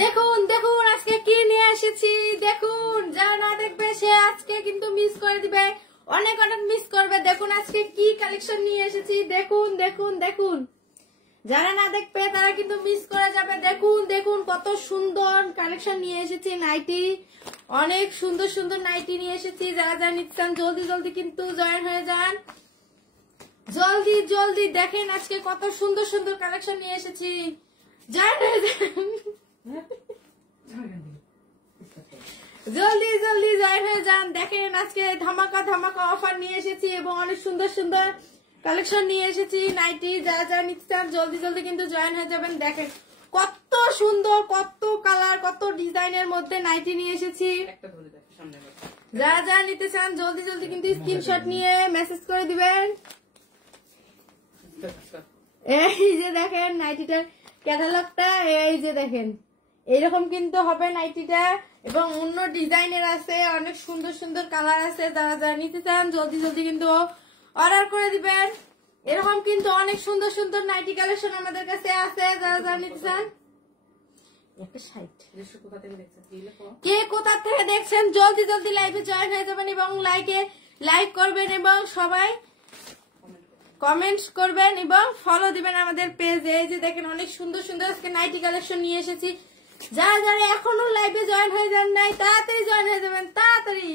দেখুন দেখুন আজকে কি নিয়ে এসেছি দেখুন, যারা না দেখবে সে আজকে কিন্তু মিস করে দিবে, অনেক অনেক মিস করবে। দেখুন আজকে কি কালেকশন নিয়ে এসেছি, দেখুন দেখুন দেখুন, যারা না দেখবে তারা কিন্তু মিস করে যাবে। দেখুন দেখুন কত সুন্দর কালেকশন নিয়ে এসেছি, নাইটি, অনেক সুন্দর সুন্দর নাইটি নিয়ে এসেছি। যারা যারা নিতে চান জলদি জলদি কিন্তু জয়েন হয়ে যান, জলদি জলদি দেখেন আজকে কত সুন্দর সুন্দর কালেকশন নিয়ে এসেছি, জয়েন হয়ে যান, জলদি জলদি জয়েন হয়ে যান। দেখেন আজকে ধামাকা ধামাকা অফার নিয়ে এসেছি এবং অনেক সুন্দর সুন্দর কালেকশন নিয়ে এসেছি নাইটি। যারা যারা নিতে চান জলদি জলদি কিন্তু জয়েন হয়ে যাবেন। দেখেন কত সুন্দর, কত কালার, কত ডিজাইনের মধ্যে নাইটি নিয়ে এসেছি। যারা যারা নিতে চান জলদি জলদি কিন্তু স্ক্রিনশট নিয়ে মেসেজ করে দিবেন। এই যে দেখেন নাইটিটার ক্যাটালগটা, এই যে দেখেন এইরকম কিন্তু হবে নাইটিটা এবং অন্য ডিজাইনের আছে, অনেক সুন্দর সুন্দর কালার আছে। যারা যারা নিতে চান জলদি জলদি কিন্তু অর্ডার করে দিবেন। এরকম কিন্তু অনেক সুন্দর সুন্দর নাইটি কালেকশন আমাদের কাছে আছে। যারা যারা নিতে চান, কে কোথা থেকে দেখছেন জলদি জলদি লাইভে জয়েন হয়ে যাবেন এবং লাইক করবেন এবং সবাই কমেন্টস করবেন এবং ফলো দিবেন আমাদের পেজে। এই যে দেখেন অনেক সুন্দর সুন্দর আজকে নাইটি কালেকশন নিয়ে এসেছি। যারা যারা এখনো লাইভে জয়েন হয়ে যান নাই তাড়াতাড়ি জয়েন হয়ে যাবেন, তাড়াতাড়ি।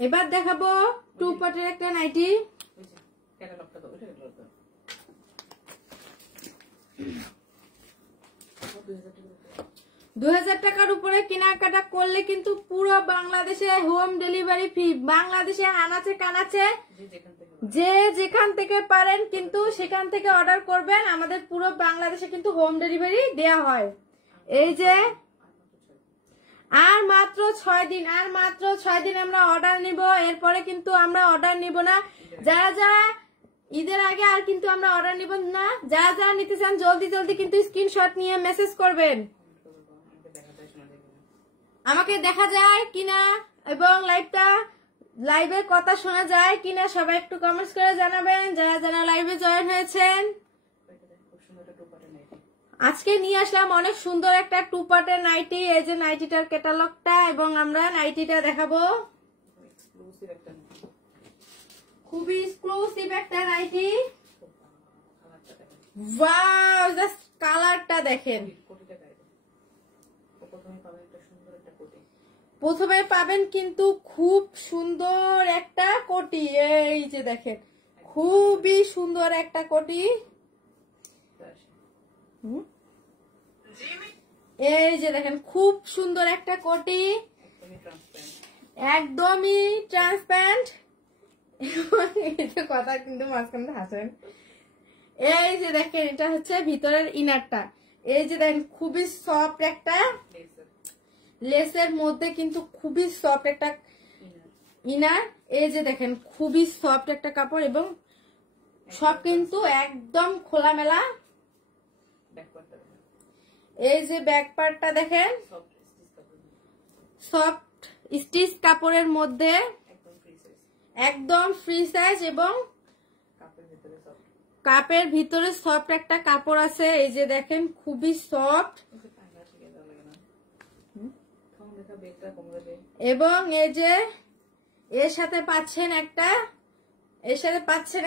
এবার দেখাবো টু পার্টের একটা নাইটি। 2000 টাকার উপরে কেনাকাটা করলে কিন্তু পুরো বাংলাদেশে হোম ডেলিভারি ফ্রি। বাংলাদেশে আনাচে কানাচে যে যেখান থেকে পারেন কিন্তু সেখান থেকে অর্ডার করবেন, আমাদের পুরো বাংলাদেশে কিন্তু হোম ডেলিভারি দেয়া হয়। এই যে আর মাত্র 6 দিন, আর মাত্র 6 দিন আমরা অর্ডার নিব, এরপরে কিন্তু আমরা অর্ডার নিব না। যারা যারা ঈদের আগে আর কিন্তু আমরা অর্ডার নিব না। যারা যারা নিতে চান জলদি জলদি কিন্তু স্ক্রিনশট নিয়ে মেসেজ করবেন। আমাকে দেখা যায় কিনা এবং লাইভের কথা শোনা যায় কিনা সবাই একটু কমেন্টস করে জানাবেন। যারা যারা লাইভে জয়েন হয়েছেন, আজকে নিয়ে আসলাম অনেক সুন্দর একটা টু পার্টের নাইটি। এই যে নাইটিটার ক্যাটালগটা এবং আমরা নাইটিটা দেখাবো। খুবই এক্সক্লুসিভ একটা নাইটি। ওয়াও, জাস্ট কালারটা দেখেন। প্রথমে পাবেন কিন্তু খুব সুন্দর একটা কোটি। এই যে দেখেন খুবই সুন্দর একটা কোটি। এই যে দেখেন খুব সুন্দর একটা কোটি, একদমই ট্রান্সপারেন্ট। কথা কিন্তু মাঝখানে হাসেন। এই যে দেখেন এটা হচ্ছে ভিতরের ইনারটা। এই যে দেখেন খুবই সফট একটা লেসের মধ্যে কিন্তু খুবই সফট একটা ইনার। এই যে দেখেন খুবই সফট একটা কাপড় এবং সব কিন্তু একদম খোলামেলা। এই যে ব্যাক পার্টটা দেখেন সফট স্টিচ কাপড়ের মধ্যে একদম ফ্রি সাইজ এবং কাপের ভিতরে সফট একটা কাপড় আছে। এই যে দেখেন খুবই সফট এবং এই যে এর সাথে পাচ্ছেন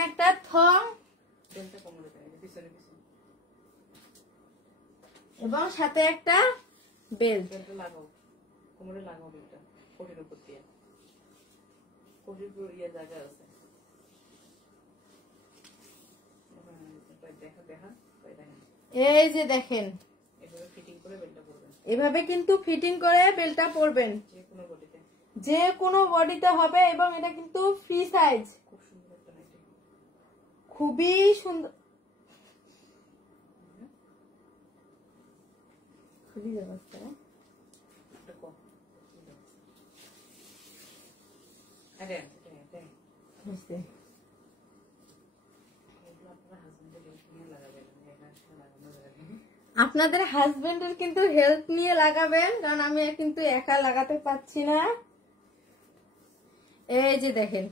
একটা থং এবং সাথে একটা বেল্ট। কোমরে লাগাও বেল্টটা কোটির উপর দিয়ে, কোটির পুরো জায়গা আছে। এই যে দেখেন এভাবে কিন্তু ফিটিং করে বেল্টটা পরবেন, যে কোনো বডিতে হবে এবং এটা কিন্তু ফ্রি সাইজ। খুবই সুন্দর, খুবই ব্যবস্থা। আপনাদের হাজবেন্ডের কিন্তু হেল্প নিয়ে লাগাবেন, কারণ আমি কিন্তু একা লাগাতে পারছি না। এই যে দেখেন,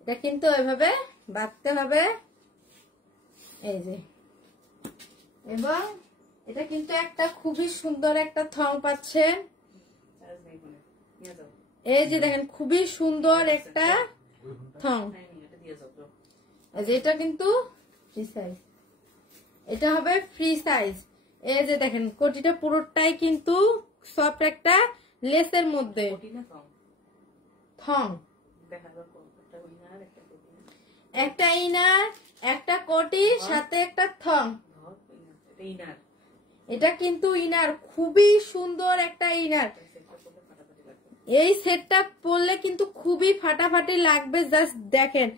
এটা কিন্তু এভাবে বাঁধতে হবে, এই যে। এবং এটা কিন্তু একটা খুবই সুন্দর একটা থং পাচ্ছেন। এই যে দেখেন, খুবই সুন্দর একটা থং। এটা কিন্তু ফ্রি সাইজ, এটা হবে ফ্রি সাইজ। এই যে দেখেন, কোটিটা পুরোটাই কিন্তু সফট একটা লেসের মধ্যে থং, একটা ইনার, একটা কোটি, সাথে একটা থং। এটা কিন্তু ইনার, খুবই সুন্দর একটা ইনার। এই সেটটা পরলে কিন্তু খুবই ফাটাফাটি লাগবে। জাস্ট দেখেন,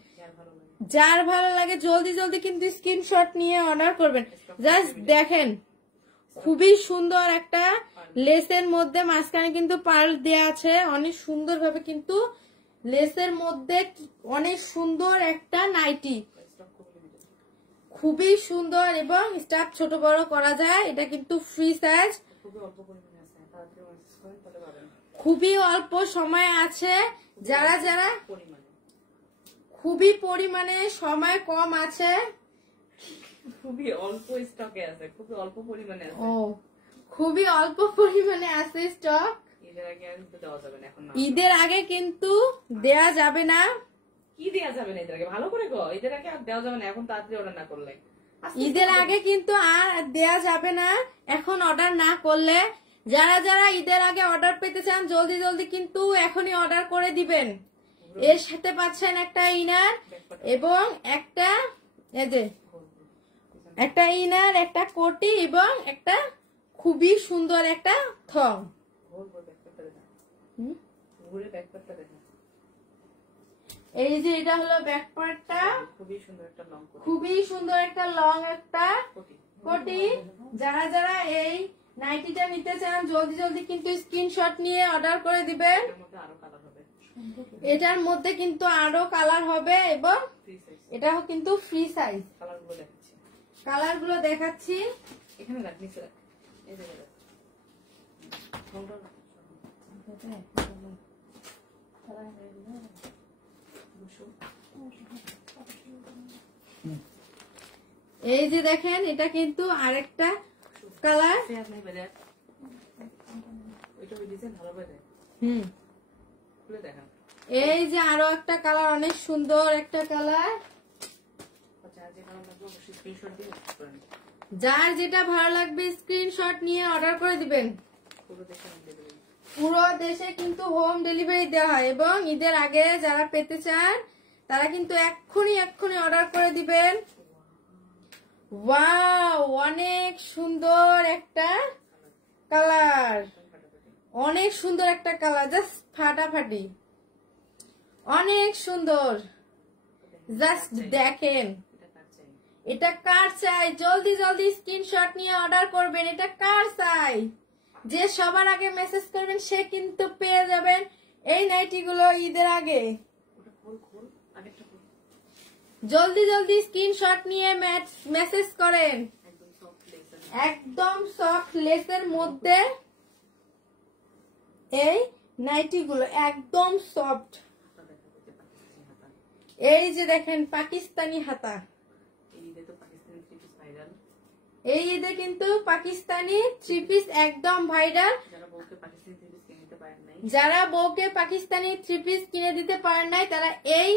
যার ভালো লাগে জলদি জলদি কিন্তু স্ক্রিনশট নিয়ে অর্ডার করবেন। জাস্ট দেখেন, খুবই সুন্দর একটা লেসের মধ্যে মাঝখানে কিন্তু পার্ল দেয়া আছে, অনেক সুন্দর ভাবে কিন্তু লেসের মধ্যে অনেক সুন্দর একটা নাইটি, খুবই সুন্দর। এবং স্টাফ ছোট বড় করা যায়। এটা কিন্তু ফ্রি সাইজ, খুবই অল্প সময় আছে। যারা যারা খুবই পরিমাণে সময় কম আছে, খুবই অল্প স্টকে আছে, খুবই অল্প পরিমাণে আছে। ও, খুবই অল্প পরিমাণে আছে স্টক। ঈদের আগে কিন্তু দেওয়া যাবে না এখন। ঈদের আগে কিন্তু দেয়া যাবে না। কি দেয়া যাবে না ঈদের আগে? ভালো করে গো, ঈদের আগে আর দেওয়া যাবে না এখন, তাড়াতাড়ি অর্ডার না করলে। ঈদের আগে কিন্তু আর দেয়া যাবে না এখন অর্ডার না করলে। যারা যারা ঈদের আগে অর্ডার পেতে চান জলদি জলদি কিন্তু এখনই অর্ডার করে দিবেন। এর সাথে পাচ্ছেন একটা ইনার এবং একটা, এই যে একটা ইনার, একটা কোটি এবং একটা খুবই সুন্দর একটা থং। এই যে এটা হলো ব্যাক পার্টটা, খুবই সুন্দর একটা লং কোটি, খুবই সুন্দর একটা লং একটা কোটি। যারা যারা এই নাইটিটা নিতে চান জলদি জলদি কিন্তু স্ক্রিনশট নিয়ে অর্ডার করে দিবেন। এটার মধ্যে কিন্তু আরো কালার হবে এবং এটাও কিন্তু ফ্রি সাইজ। কালার গুলো দেখাচ্ছি, এখানে রাখ, নিচে রাখ, এই যে রাখ। এই যে দেখেন, এটা কিন্তু আরেকটা কালার। এই যে আরো একটা কালার, অনেক সুন্দর একটা কালার। যার যেটা ভালো লাগবে স্ক্রিনশট নিয়ে অর্ডার করে দিবেন। পুরো দেশে কিন্তু হোম ডেলিভারি দেওয়া হয়। এবং ঈদের আগে যারা পেতে চান তারা কিন্তু এক্ষুনি অর্ডার করে দিবেন। ওয়াও, অনেক সুন্দর একটা কালার, অনেক সুন্দর একটা কালার, জাস্ট ফাটাফাটি, অনেক সুন্দর। জাস্ট দেখেন, এটা কার চাই জলদি জলদি স্ক্রিনশট নিয়ে অর্ডার করবেন। এটা কার চাই, যে সবার আগে মেসেজ করবেন সে কিন্তু পেয়ে যাবেন এই নাইটি গুলো ঈদের আগে। জলদি জলদি স্ক্রিনশট নিয়ে মেসেজ করেন। একদম সফট লেসের মধ্যে এই নাইটি গুলো, একদম সফট। এই যে দেখেন, পাকিস্তানি হাতা। এই ঈদে কিন্তু পাকিস্তানি থ্রি পিস একদম ভাইরাল। যারা বউকে পাকিস্তানি থ্রি পিস কিনে দিতে পারেন নাই তারা এই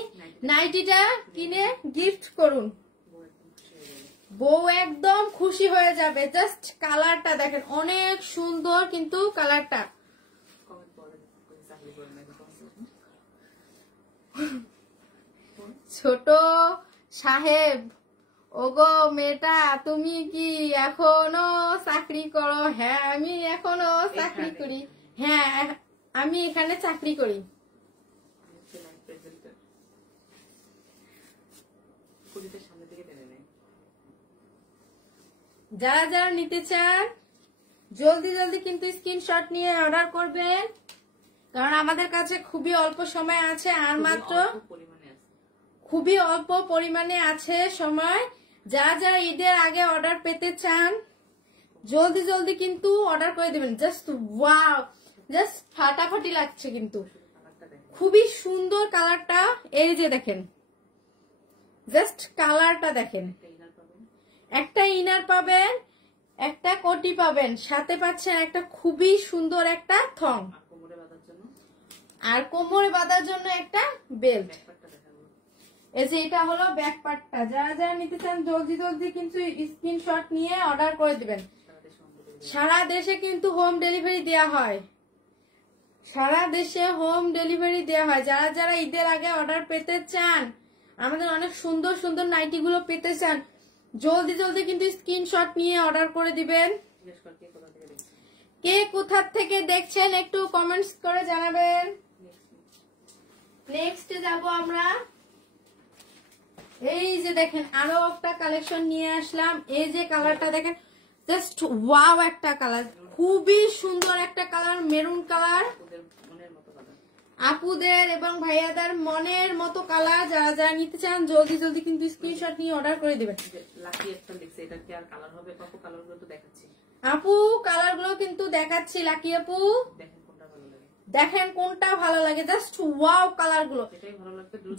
নাইটিটা কিনে গিফট করুন, বউ একদম খুশি হয়ে যাবে। জাস্ট কালারটা দেখেন, অনেক সুন্দর কিন্তু কালারটা। ছোট সাহেব, ওগো মেয়েটা, তুমি কি এখনো চাকরি করো? হ্যাঁ, আমি এখনো চাকরি করি। হ্যাঁ, আমি এখানে চাকরি করি। যারা যারা নিতে চান জলদি জলদি কিন্তু স্ক্রিনশট নিয়ে অর্ডার করবেন, কারণ আমাদের কাছে খুবই অল্প সময় আছে, আর মাত্র খুবই অল্প পরিমাণে আছে সময়। যা যা ঈদের আগে অর্ডার পেতে চান জলদি জলদি কিন্তু অর্ডার করে দিবেন। জাস্ট ওয়াও, জাস্ট ফাটাফাটি লাগছে কিন্তু, খুবই সুন্দর কালারটা। এই যে দেখেন, জাস্ট কালারটা দেখেন। একটা ইনার পাবেন, একটা কোটি পাবেন, সাথে পাচ্ছেন একটা খুবই সুন্দর একটা থং, আর কোমরে বাঁধার জন্য একটা বেল্ট। এই যে এটা হলো ব্যাক পার্টটা। যারা যারা নিতে চান জলদি জলদি কিন্তু স্ক্রিনশট নিয়ে অর্ডার করে দিবেন। সারা দেশে কিন্তু হোম ডেলিভারি দেওয়া হয়, সারা দেশে হোম ডেলিভারি দেওয়া হয়। যারা যারা ঈদের আগে অর্ডার পেতে চান, আমাদের অনেক সুন্দর সুন্দর নাইটি গুলো পেতে চান, জলদি জলদি কিন্তু স্ক্রিনশট নিয়ে অর্ডার করে দিবেন। কে কোথা থেকে দেখছেন একটু কমেন্টস করে জানাবেন। নেক্সট যাব আমরা। এই যে দেখেন আরো একটা কালেকশন নিয়ে আসলাম। এই যে কালারটা দেখেন, জাস্ট ওয়াও একটা কালার, খুবই সুন্দর একটা কালার, মেরুন কালার, আপুদের এবং ভাইয়াদের মনের মতো কালার। যারা যারা নিতে চান জলদি জলদি কিন্তু স্ক্রিনশট নিয়ে অর্ডার করে দিবেন। আপু কালার গুলো কিন্তু দেখাচ্ছি, লাকি আপু দেখেন কোনটা ভালো লাগে। জাস্ট ওয়াও কালার গুলো,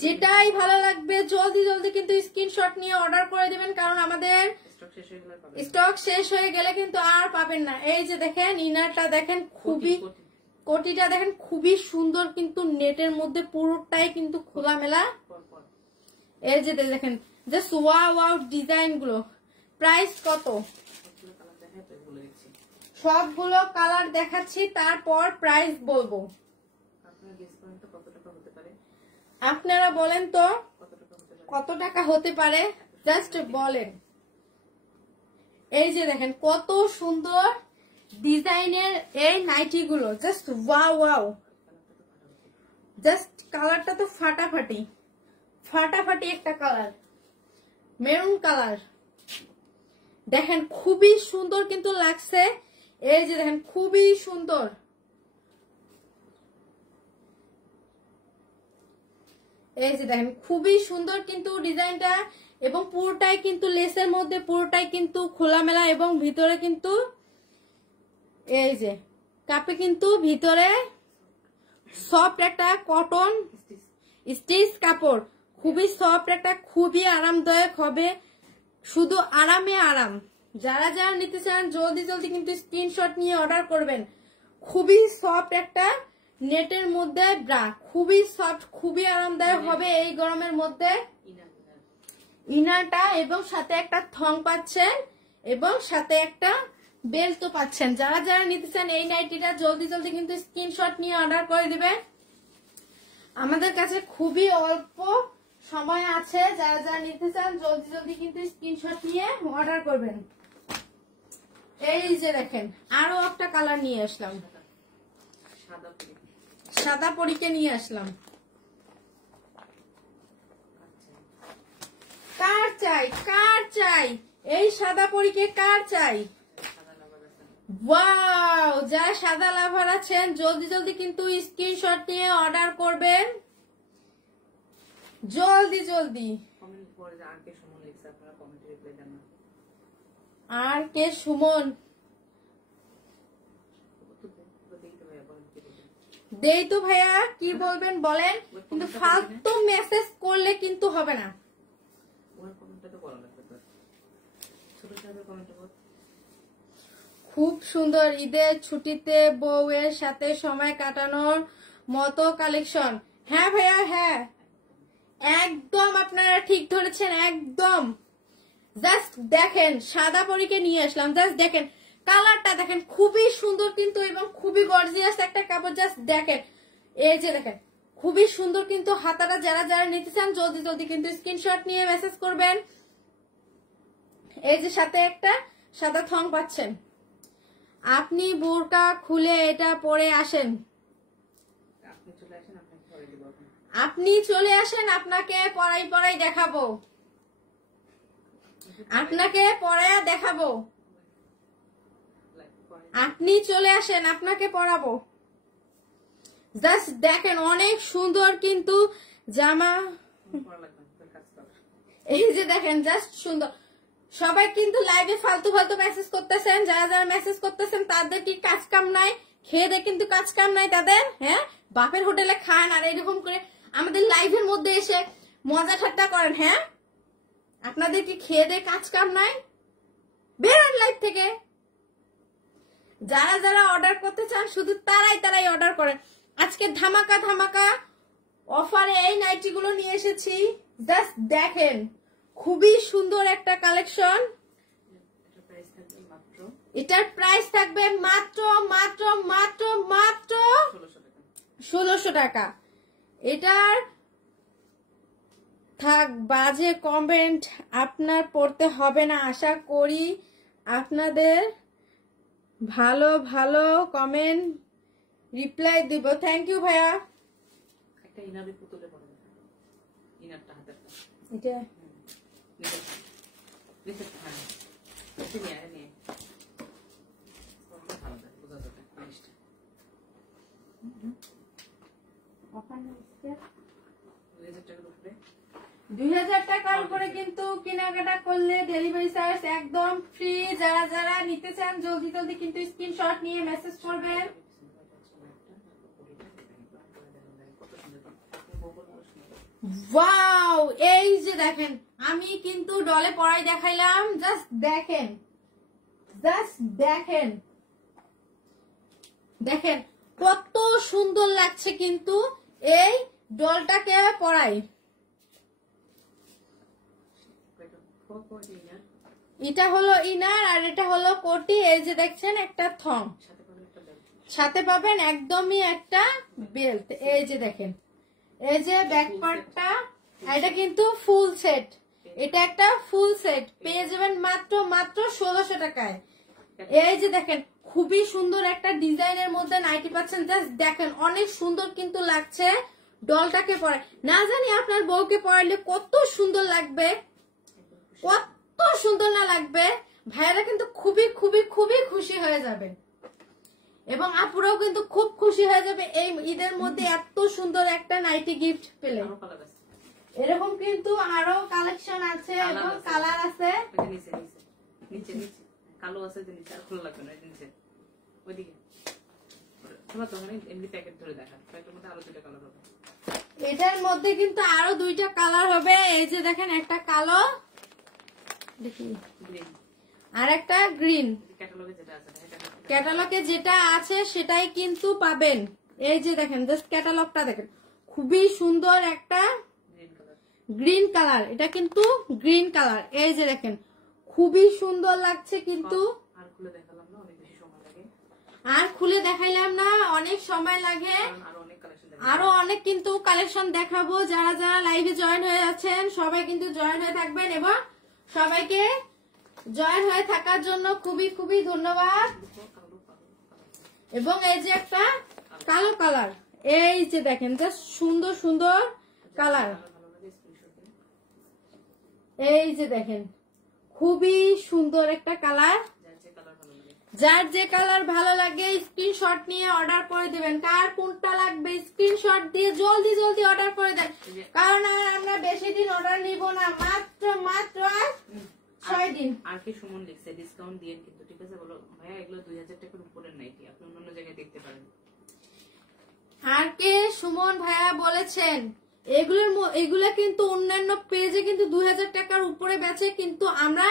যেটাই ভালো লাগবে জলদি জলদি কিন্তু স্ক্রিনশট নিয়ে অর্ডার করে দিবেন, কারণ আমাদের স্টক শেষ হয়ে গেলে কিন্তু আর পাবেন না। এই যে দেখেন ইনারটা দেখেন, খুবই কোটিটা দেখেন খুবই সুন্দর, কিন্তু নেটের মধ্যে পুরোটাই কিন্তু খোলামেলা। এই যে দেখেন জাস্ট ওয়াও ওয়াও ডিজাইন গুলো। প্রাইস কত? সবগুলো কালার দেখাচ্ছি, তারপর প্রাইস বলবো। আপনারা বলেন তো কত টাকা হতে পারে, জাস্ট বলেন। এই যে দেখেন কত সুন্দর ডিজাইনের এই নাইটি গুলো, জাস্ট ওয়াও ওয়াও। জাস্ট কালারটা তো ফাটাফাটি, ফাটাফাটি একটা কালার, মেরুন কালার। দেখেন খুবই সুন্দর কিন্তু লাগছে। এই যে দেখেন খুবই সুন্দর। এই যে দেখেন খুবই সুন্দর কিন্তু ডিজাইনটা, এবং পুরোটাই কিন্তু লেসের মধ্যে, পুরোটাই কিন্তু খোলামেলা, এবং ভিতরে কিন্তু এই যে কাপে কিন্তু ভিতরে সফট একটা কটন স্টিচ কাপড়, খুবই সফট একটা, খুবই আরামদায়ক হবে, শুধু আরামে আরাম। যারা যারা নিতে চান জলদি জলদি কিন্তু স্ক্রিনশট নিয়ে অর্ডার করবেন। খুবই সফট একটা নেটের মধ্যে ব্রা, খুবই সফট, খুবই আরামদায়ক হবে এই গরমের মধ্যে। ইনারটা এবং সাথে একটা থং পাচ্ছেন, এবং সাথে একটা বেল্টও পাচ্ছেন। যারা যারা নিতে চান এই নাইটিটা জলদি জলদি কিন্তু স্ক্রিনশট নিয়ে অর্ডার করে দিবেন। আমাদের কাছে খুবই অল্প সময় আছে, যারা যারা নিতে চান জলদি জলদি কিন্তু স্ক্রিনশট নিয়ে অর্ডার করবেন। এই যে দেখেন আরো একটা কালার নিয়ে আসলাম, সাদা পরীকে নিয়ে আসলাম। কার চাই, কার চাই এই সাদা পরীকে, কার চাই? ওয়াও, যারা সাদা লাভার আছেন জলদি জলদি কিন্তু স্ক্রিনশট নিয়ে অর্ডার করবেন, জলদি জলদি। আর কে সুমন দেই তো ভাইয়া, কি বলবেন বলেন, কিন্তু ফালতু মেসেজ করলে কিন্তু হবে না। খুব সুন্দর ঈদের ছুটিতে বউয়ের সাথে সময় কাটানোর মতো কালেকশন। হ্যাঁ ভাইয়া হ্যাঁ, একদম আপনারা ঠিক ধরেছেন, একদম। জাস্ট দেখেন সাদা পরীকে নিয়ে আসলাম, জাস্ট দেখেন কালারটা দেখেন, খুবই সুন্দর কিন্তু, এবং খুবই গর্জিয়াস একটা কাপড়। জাস্ট দেখেন, এই যে দেখেন খুবই সুন্দর কিন্তু হাতাটা। যারা যারা নিতে চান জলদি জলদি কিন্তু স্ক্রিনশট নিয়ে মেসেজ করবেন। এই যে সাথে একটা সাদা থং পাচ্ছেন। আপনি বোরকা খুলে এটা পরে আসেন, আপনি চলে আসেন, আপনাকে পরাই পরাই দেখাবো, আপনাকে পরায়া দেখাবো। আপনি চলে আসেন, আপনাকে পরাবো। জাস্ট দেখেন অনেক সুন্দর কিন্তু জামা। এই যে দেখেন জাস্ট সুন্দর, সবাই কিন্তু লাইভে ফালতু ফালতু মেসেজ করতেছেন, যারা যারা মেসেজ করতেছেন তাদের কি কাজ কাম নাই? খেয়ে দে কিন্তু কাজ কাম নাই তাদের। হ্যাঁ, বাপের হোটেলে খান আর এরকম করে আমাদের লাইভের মধ্যে এসে মজা ঠাট্টা করেন। হ্যাঁ, আপনাদের কি খেয়ে দে কাজ কাম নাই? বেরোন লাইভ থেকে। যারা যারা অর্ডার করতে চান শুধু তারাই অর্ডার করেন। আজকে ধামাকা ধামাকা অফারে এই নাইটি গুলো নিয়ে এসেছি। জাস্ট দেখেন, খুবই সুন্দর একটা কালেকশন। এটার প্রাইস থাকবে মাত্র মাত্র মাত্র মাত্র 1600 টাকা। এটার থাক বাজে কমেন্ট আপনার পড়তে হবে না, আশা করি আপনাদের ভালো ভালো কমেন্ট রিপ্লাই দিব। থ্যাংক ইউ ভাইয়া। একটা ইনারে পুতুলে পড়ে ইনারটা হাতের এটা নিচে হ্যাঁ এসে নিয়ে নিয়ে ভালো থাকে বোঝা যাবে জিনিসটা। ওখানে 2000 টাকার উপরে 2000 টাকার উপরে কিন্তু কেনাকাটা করলে ডেলিভারি চার্জ একদম ফ্রি। যারা যারা নিতে চান জলদি জলদি কিন্তু স্ক্রিনশট নিয়ে মেসেজ করবেন। ওয়াও, এই যে দেখেন, আমি কিন্তু ডলে পরাই দেখাইলাম। জাস্ট দেখেন, জাস্ট দেখেন, দেখেন কত সুন্দর লাগছে কিন্তু এই ডলটাকে পরাই। এটা হলো ইনার আর এটা হলো কোটি। এই যে দেখছেন একটা থং, সাথে পাবেন একদমই একটা বেল্ট। এই যে দেখেন, এই যে ব্যাক পার্টটা, এটা কিন্তু ফুল সেট। এটা একটা ফুল সেট পেয়ে যাবেন মাত্র মাত্র 1600 টাকায়। এই যে দেখেন, খুবই সুন্দর একটা ডিজাইনের মধ্যে নাইটি পাচ্ছেন। জাস্ট দেখেন, অনেক সুন্দর কিন্তু লাগছে ডলটাকে পরে। না জানি আপনার বউকে পরাইলে কত সুন্দর লাগবে, কত সুন্দর না লাগবে। ভাইয়ারা কিন্তু খুবই খুবই খুবই খুশি হয়ে যাবেন এবং আপুরাও কিন্তু খুব খুশি হয়ে যাবে এই ঈদের মধ্যে এত সুন্দর একটা নাইটি গিফট পেলে। এরকম কিন্তু আরো কালেকশন আছে এবং কালার আছে। নিচে নিচে নিচে নিচে কালো আছে যে নিচে আর খোলা লাগবে না, নিচে ওইদিকে তোমার দোকানে এমনি প্যাকেট ধরে দেখা, প্যাকেটের মধ্যে আরো 2টা কালার হবে। এটার মধ্যে কিন্তু আরো 2টা কালার হবে। এই যে দেখেন, একটা কালো দেখি আর একটা গ্রিন। ক্যাটালগে যেটা আছে সেটাই কিন্তু পাবেন। এই যে দেখেন, জাস্ট ক্যাটালগটা দেখেন, খুবই সুন্দর একটা গ্রিন কালার। এটা কিন্তু গ্রিন কালার। এই যে দেখেন, খুবই সুন্দর লাগছে কিন্তু। আর খুলে দেখালাম না, অনেক বেশি সময় লাগে। আর খুলে দেখাইলাম না, অনেক সময় লাগে। আরো অনেক কিন্তু কালেকশন দেখাবো। যারা যারা লাইভে জয়েন হয়ে আছেন সবাই কিন্তু জয়েন হয়ে থাকবেন এবং সবাইকে জয়েন হয়ে থাকার জন্য খুবই খুবই ধন্যবাদ। এবং এই যে একটা কালো কালার, এই যে দেখেন, জাস্ট সুন্দর সুন্দর কালার। এই যে দেখেন, খুবই সুন্দর একটা কালার। যার যে কালার ভালো লাগে স্ক্রিনশট নিয়ে অর্ডার করে দিবেন। কার কোনটা লাগবে স্ক্রিনশট দিয়ে জলদি জলদি অর্ডার করে দেন, কারণ আমরা বেশি দিন অর্ডার নিব না, মাত্র মাত্র 6 দিন। আর কি সুমন লিখছে ডিসকাউন্ট দিয়ে কিন্তু, ঠিক আছে বলো ভাইয়া এগুলো 2000 টাকার উপরের নাইটি, আপনি অন্য জায়গায় দেখতে পারেন। আর কে সুমন ভাইয়া বলেছেন এগুলো কিন্তু অন্যান্য পেজে কিন্তু 2000 টাকার উপরে বেচে, কিন্তু আমরা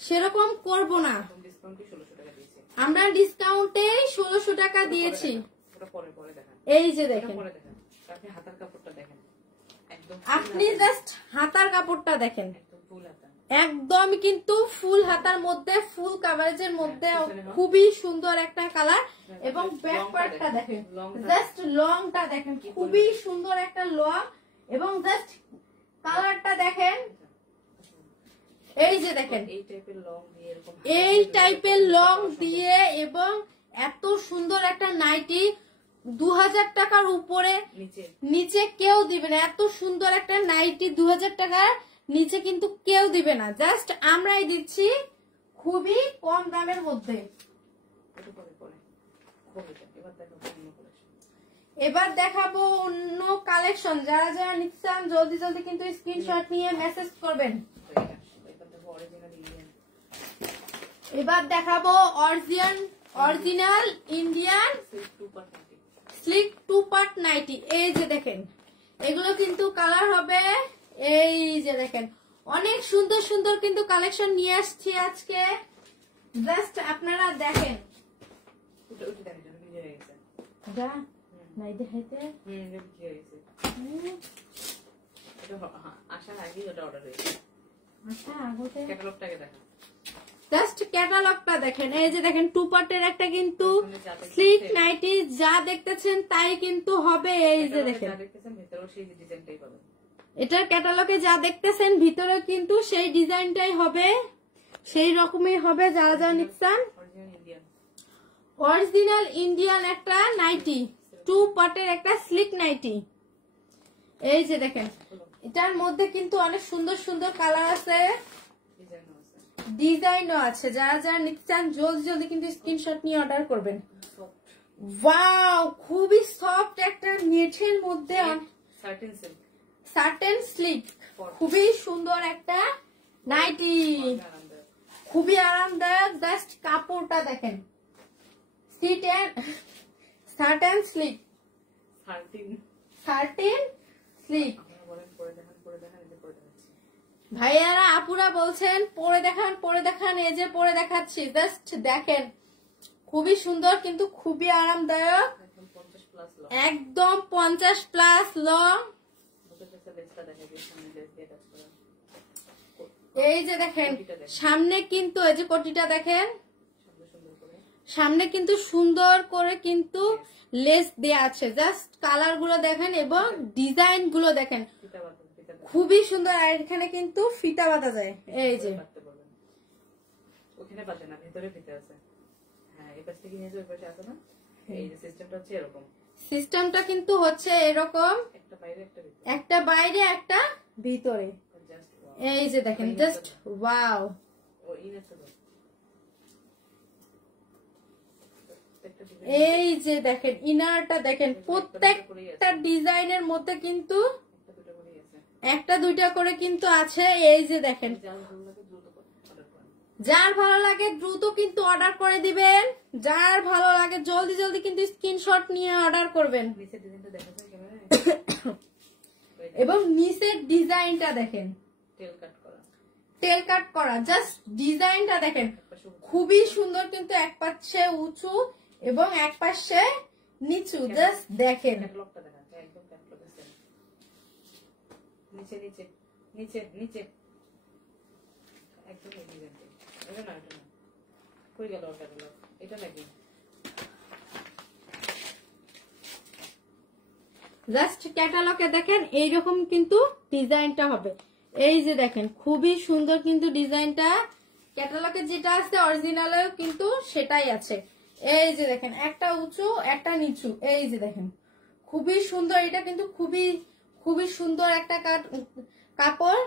সেরকম করব না। আমরা ডিসকাউন্টে 1600 টাকা দিয়েছি। এই যে দেখেন, আপনি জাস্ট হাতার কাপড়টা দেখেন, একদম কিন্তু ফুল হাতার মধ্যে ফুল কাভারেজের মধ্যে খুবই সুন্দর একটা কালার। এবং ব্যাক পার্টটা দেখেন, জাস্ট লংটা দেখেন, খুবই সুন্দর একটা লং। এবং জাস্ট কালারটা দেখেন, এই যে দেখেন, এই টাইপের লং দিয়ে এবং এত সুন্দর একটা নাইটি 2000 টাকার উপরে নিচে কেউ দিবে না। এত সুন্দর একটা নাইটি 2000 টাকার নিচে কিন্তু কেউ দিবে না, জাস্ট আমরাই দিচ্ছি খুবই কম দামের মধ্যে। এবার দেখাবো অন্য কালেকশন। যারা যারা নিতে চান জলদি জলদি কিন্তু স্ক্রিনশট নিয়ে মেসেজ করবেন। এবার দেখাবো original Indian slick 2 part nighty. এই যে দেখেন, এগুলো কিন্তু কালার হবে, এই যে দেখেন অনেক সুন্দর সুন্দর কিন্তু কালেকশন নিয়ে আসছি আজকে। জাস্ট আপনারা দেখেন। জাস্ট ক্যাটালগটা দেখেন, এই যে দেখেন 2 পার্টের একটা কিন্তু স্লিক নাইটি যা দেখতেছেন তাই কিন্তু হবে। এই যে দেখেন এটার ক্যাটালগে যা দেখতেছেন ভিতরে কিন্তু সেই ডিজাইনটাই হবে, সেই রকমই হবে। যারা যারা নিচ্ছেন অরিজিনাল ইন্ডিয়ান একটা নাইটি, 2 পার্টের একটা স্লিক নাইটি। এই যে দেখেন এটার মধ্যে কিন্তু অনেক সুন্দর সুন্দর কালার আছে, ডিজাইনও আছে। যারা যারা নিচ্ছেন জলদি জলদি কিন্তু স্ক্রিনশট নিয়ে অর্ডার করবেন। ওয়াও, খুবই সফট একটা নেটের মধ্যে সার্টেন স্লিক, খুবই সুন্দর একটা নাইটি, খুবই আরামদায়ক। জাস্ট কাপড়টা দেখেন, সার্টেন স্লিক, সার্টেন স্লিক। ভাইয়ারা আপুরা বলছেন পরে দেখান, এই যে পরে দেখাচ্ছি। জাস্ট দেখেন খুবই সুন্দর কিন্তু খুবই আরামদায়ক, একদম 50+ লং। এই যে দেখেন সামনে কিন্তু এই যে কোটিটা দেখেন, সামনে কিন্তু সুন্দর করে কিন্তু লেস দেয়া আছে। জাস্ট কালার গুলো দেখেন এবং ডিজাইন গুলো দেখেন, খুবই সুন্দর। আর এখানে কিন্তু ফিতা বাঁধা যায়, এই যে ওখানে বাঁধে না, ভিতরে ফিতা আছে। হ্যাঁ, এই পাশ থেকে নিয়ে ওই পাশে আছে না, এই যে সিস্টেমটা হচ্ছে এরকম। সিস্টেমটা কিন্তু হচ্ছে এরকম, একটা বাইরে একটা ভিতরে। এই যে দেখেন জাস্ট ওয়াও। এই যে দেখেন ইনারটা দেখেন, প্রত্যেকটা ডিজাইনের মধ্যে কিন্তু একটা দুইটা করে কিন্তু আছে। এই যে দেখেন, যার ভালো লাগে দ্রুত কিন্তু অর্ডার করে দিবেন, যার ভালো লাগে জলদি জলদি কিন্তু স্ক্রিনশট নিয়ে অর্ডার করবেন। এবং নিচের ডিজাইনটা দেখেন, টেল কাট করা, জাস্ট ডিজাইনটা দেখেন খুবই সুন্দর কিন্তু এক পাশে উঁচু এবং এক পাশে নিচু। জাস্ট দেখেন নিচে নিচে নিচে নিচে একদম এই ডিজাইনটা, এটা না, এটা না, কই গেল ক্যাটালগ, এটা নাকি? জাস্ট ক্যাটালগে দেখেন এইরকম কিন্তু ডিজাইনটা হবে। এই যে দেখেন খুবই সুন্দর কিন্তু ডিজাইনটা, ক্যাটালগে যেটা আছে অরিজিনালেও কিন্তু সেটাই আছে। এই যে দেখেন একটা উঁচু একটা নিচু, এই যে দেখেন খুবই সুন্দর। এটা কিন্তু খুবই খুবই সুন্দর একটা কাপড়,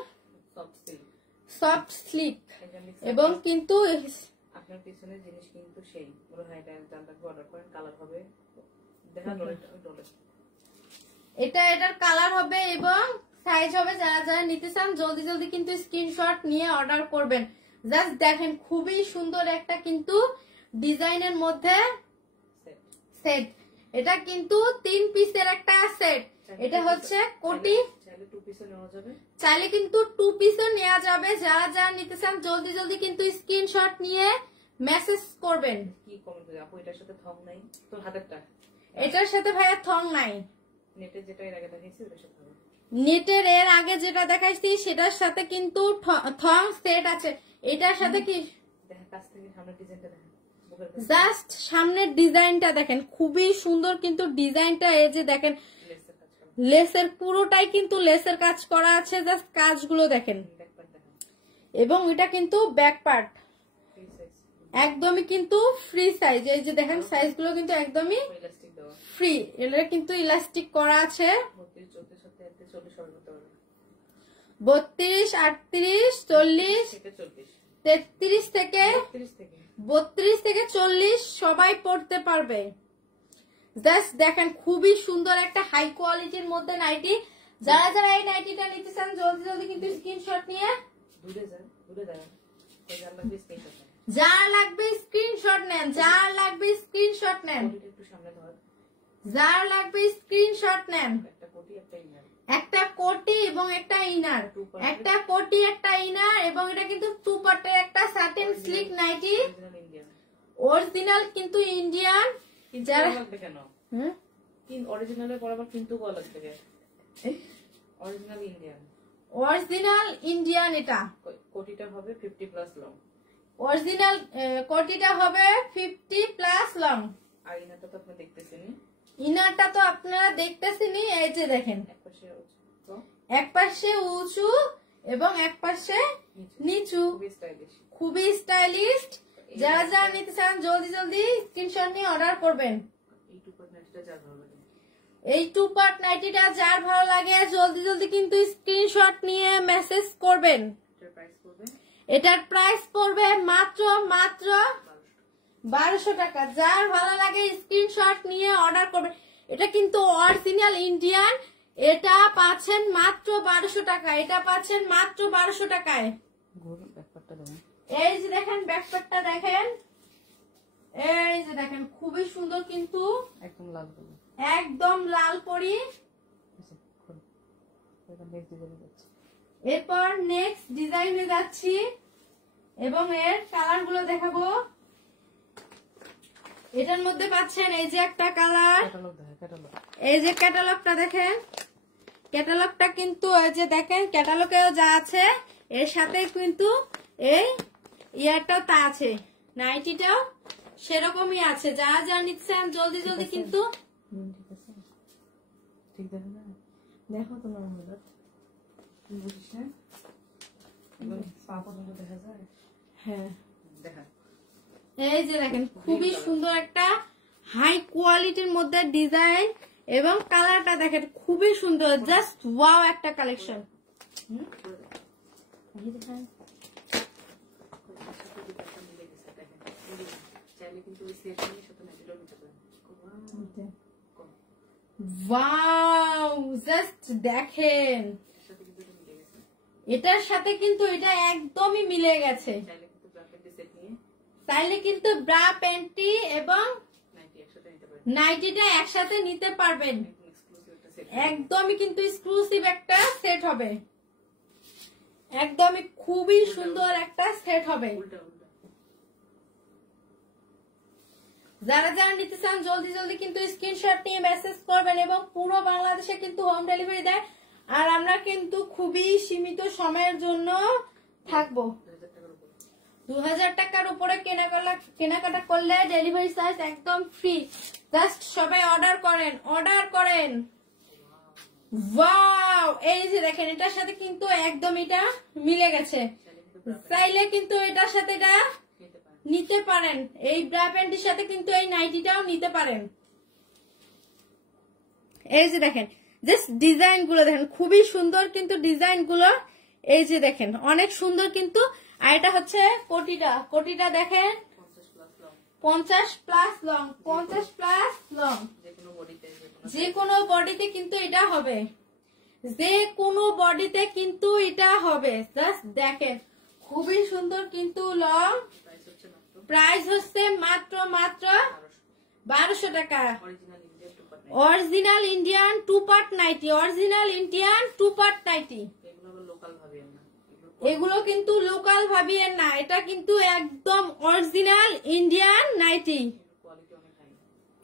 সফট স্লিক। এবং কিন্তু আপনার পিছনের জিনিস কিন্তু সেই পুরো হাইটা জানটা অর্ডার করেন, কালার হবে, দেখা ডলে এটা এটার কালার হবে এবং সাইজ হবে। যারা যারা নিতে চান জলদি জলদি কিন্তু স্ক্রিনশট নিয়ে অর্ডার করবেন। জাস্ট দেখেন খুবই সুন্দর একটা কিন্তু ডিজাইনের মধ্যে সেট। এটা কিন্তু 3 পিসের একটা সেট। এটা হচ্ছে কোটি, চাইলে কিন্তু 2 পিসও নেওয়া যাবে। যারা যারা নিতে চান জলদি জলদি কিন্তু স্ক্রিনশট নিয়ে মেসেজ করবেন। কি কমেন্ট করে আপু এটার সাথে থং নাই? তোর হাতেরটা এটার সাথে ভাইয়া থং নাই। নেটের যেটা এর আগে দেখাইছি ওটার সাথে, নেটের এর আগে যেটা দেখাইছি সেটার সাথে কিন্তু থং সেট আছে। এটার সাথে কি দেখা, কাছ থেকে সামনের ডিজাইনটা দেখেন, জাস্ট সামনের ডিজাইনটা দেখেন খুবই সুন্দর কিন্তু ডিজাইনটা। এই যে দেখেন লেসের পুরোটাই কিন্তু লেসের কাজ করা আছে, জাস্ট কাজগুলো দেখেন। এবং এটা কিন্তু ব্যাক পার্ট একদমই কিন্তু ফ্রি সাইজ। এই যে দেখেন সাইজগুলো কিন্তু একদমই ফ্রি, এটা কিন্তু ইলাস্টিক করা আছে। 32, 38, 40, 33 থেকে 40 সবাই পড়তে পারবে। জাস্ট দেখেন খুবই সুন্দর একটা হাই কোয়ালিটির মধ্যে নাইটি। যারা যারা এই নাইটিটা নিতে চান জলদি জলদি কিন্তু স্ক্রিনশট নিয়ে যার লাগবে স্ক্রিনশট নেন, যার লাগবে স্ক্রিনশট নেন, কোটিটা একটু সামনে ধর। যার লাগবে স্ক্রিনশট নেন। একটা কোটি একটা ইনার। একটা কোটি এবং একটা ইনার, একটা কোটি একটা ইনার, এবং এটা কিন্তু 2 পার্টের একটা satin slick nightie, original Indian. Original কিন্তু ইন্ডিয়ান। কিন্তু যারা লাগবে কেন? হ্যাঁ অরিজিনালের বরাবর কিন্তু কল লাগবে কেন? Original Indian. অরিজিনাল ইন্ডিয়ান, এটা কোটিটা হবে 50 প্লাস লং। অরিজিনাল কোটিটা হবে 50 প্লাস লং। আর ইনারটা তো আপনি দেখতেছেন, ইনারটা তো আপনারা দেখতেছেনই, এই যে দেখেন একপাশে তো এক পাশে উঁচু এবং এক পাশে নিচু, খুবই স্টাইলিশ। খুবই স্টাইলিশ। যারা যারা নিতে চান জলদি জলদি স্ক্রিনশট নিয়ে অর্ডার করবেন। এই টু পার্ট নাইটিটা যার ভালো লাগে, এই 2 পার্ট নাইটিটা যার ভালো লাগে জলদি জলদি কিন্তু স্ক্রিনশট নিয়ে মেসেজ করবেন। এটার প্রাইস পড়বে, এটার প্রাইস পড়বে মাত্র মাত্র 1200 টাকা। যার ভালো লাগে স্ক্রিনশট নিয়ে অর্ডার করবেন। এটা কিন্তু অরিজিনাল ইন্ডিয়ান, এটা পাচ্ছেন মাত্র 1200 টাকা, এটা পাচ্ছেন মাত্র 1200 টাকায়। ঘুর ব্যাকপার্টটা দেখেন, এই যে দেখেন ব্যাকপ্যাকটা দেখেন, এই যে দেখেন খুবই সুন্দর কিন্তু, একদম লাল কালার, একদম লাল পরি। এরপর নেক্সট ডিজাইনে যাচ্ছি এবং এর কালার গুলো দেখাবো। এটার মধ্যে পাচ্ছেন এই যে একটা কালার, এই যে ক্যাটালগটা দেখেন, ক্যাটালগটা কিন্তু এই যে দেখেন ক্যাটালগেও যা আছে এর সাথে কিন্তু এই ইয়ারটাও তা আছে, নাইটিটাও সেরকমই আছে। যারা যা নিচ্ছেন জলদি জলদি কিন্তু ঠিক আছে, ঠিক দেখো না, দেখো তোমার হলো তুমি বুঝিস না, এবং পা পর্যন্ত দেখা যায়। হ্যাঁ দেখা, এই যে দেখেন খুবই সুন্দর একটা হাই কোয়ালিটির মধ্যে ডিজাইন এবং কালারটা দেখেন খুবই সুন্দর, জাস্ট ওয়াও একটা কালেকশন। চাইলে কিন্তু ওই সেট নিয়ে সাথে নাইটিটাও নিতে পারেন। ওয়াও জাস্ট দেখেন, সাথে কিন্তু এটা মিলে গেছে, এটার সাথে কিন্তু এটা একদমই মিলে গেছে। চাইলে কিন্তু ব্র্যাকেট সেট নিয়ে চাইলে কিন্তু ব্রা প্যান্টি এবং নাইটি একসাথে নিতে পারেন, নাইটিটা একসাথে নিতে পারবেন। একদম এক্সক্লুসিভ একটা সেট, একদমই কিন্তু এক্সক্লুসিভ একটা সেট হবে, একদমই খুবই সুন্দর একটা সেট হবে। উল্টা উল্টা। যারা যারা নিতে চান জলদি জলদি কিন্তু স্ক্রিনশট নিয়ে মেসেজ করবেন এবং পুরো বাংলাদেশে কিন্তু হোম ডেলিভারি দেয়। আর আমরা কিন্তু খুবই সীমিত সময়ের জন্য থাকবো। 2000 টাকার উপরে কেনাকাটা করলে ডেলিভারি চার্জ একদম ফ্রি। জাস্ট সবাই অর্ডার করেন, অর্ডার করেন। ওয়াও, এই যে দেখেন এটার সাথে কিন্তু একদম এটা মিলে গেছে। চাইলে কিন্তু এটার সাথে এটা নিতে পারেন, এই ব্রা প্যান্টের সাথে কিন্তু এই নাইটিটাও নিতে পারেন। এই যে দেখেন জাস্ট ডিজাইন গুলো দেখেন খুবই সুন্দর কিন্তু ডিজাইন গুলো, এই যে দেখেন অনেক সুন্দর কিন্তু। আর এটা হচ্ছে কোটিটা দেখেন 50 প্লাস লং, 50 প্লাস লং, যে কোনো বডিতে কিন্তু এটা হবে, যে কোনো বডিতে কিন্তু এটা হবে। জাস্ট দেখেন খুবই সুন্দর কিন্তু লং। প্রাইস হচ্ছে মাত্র মাত্র 1200 টাকা। Original Indian 2 part nighty, original Indian 2 part nighty. এগুলো কিন্তু লোকাল ভাবিয়েন না, এটা কিন্তু একদম অরিজিনাল ইন্ডিয়ান নাইটি।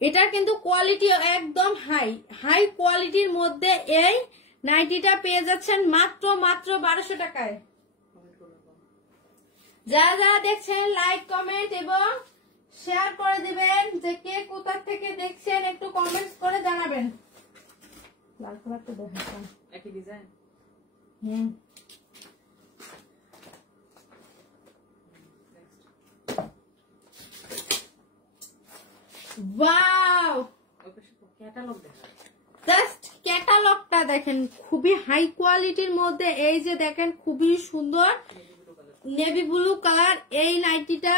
এটা কিন্তু কোয়ালিটি একদম হাই কোয়ালিটির মধ্যে এই নাইটিটা পেয়ে যাচ্ছেন মাত্র মাত্র 1200 টাকায়। যারা যারা দেখছেন লাইক কমেন্ট এবং শেয়ার করে দিবেন, যে কে কোথা থেকে দেখছেন একটু কমেন্টস করে জানাবেন। লাল কালারটা দেখাচ্ছেন একই ডিজাইন, ওয়াও, ক্যাটালগ দেখা, জাস্ট ক্যাটালগটা দেখেন খুবই হাই কোয়ালিটির মধ্যে। এই যে দেখেন খুবই সুন্দর নেভি ব্লু কালার। এই নাইটিটা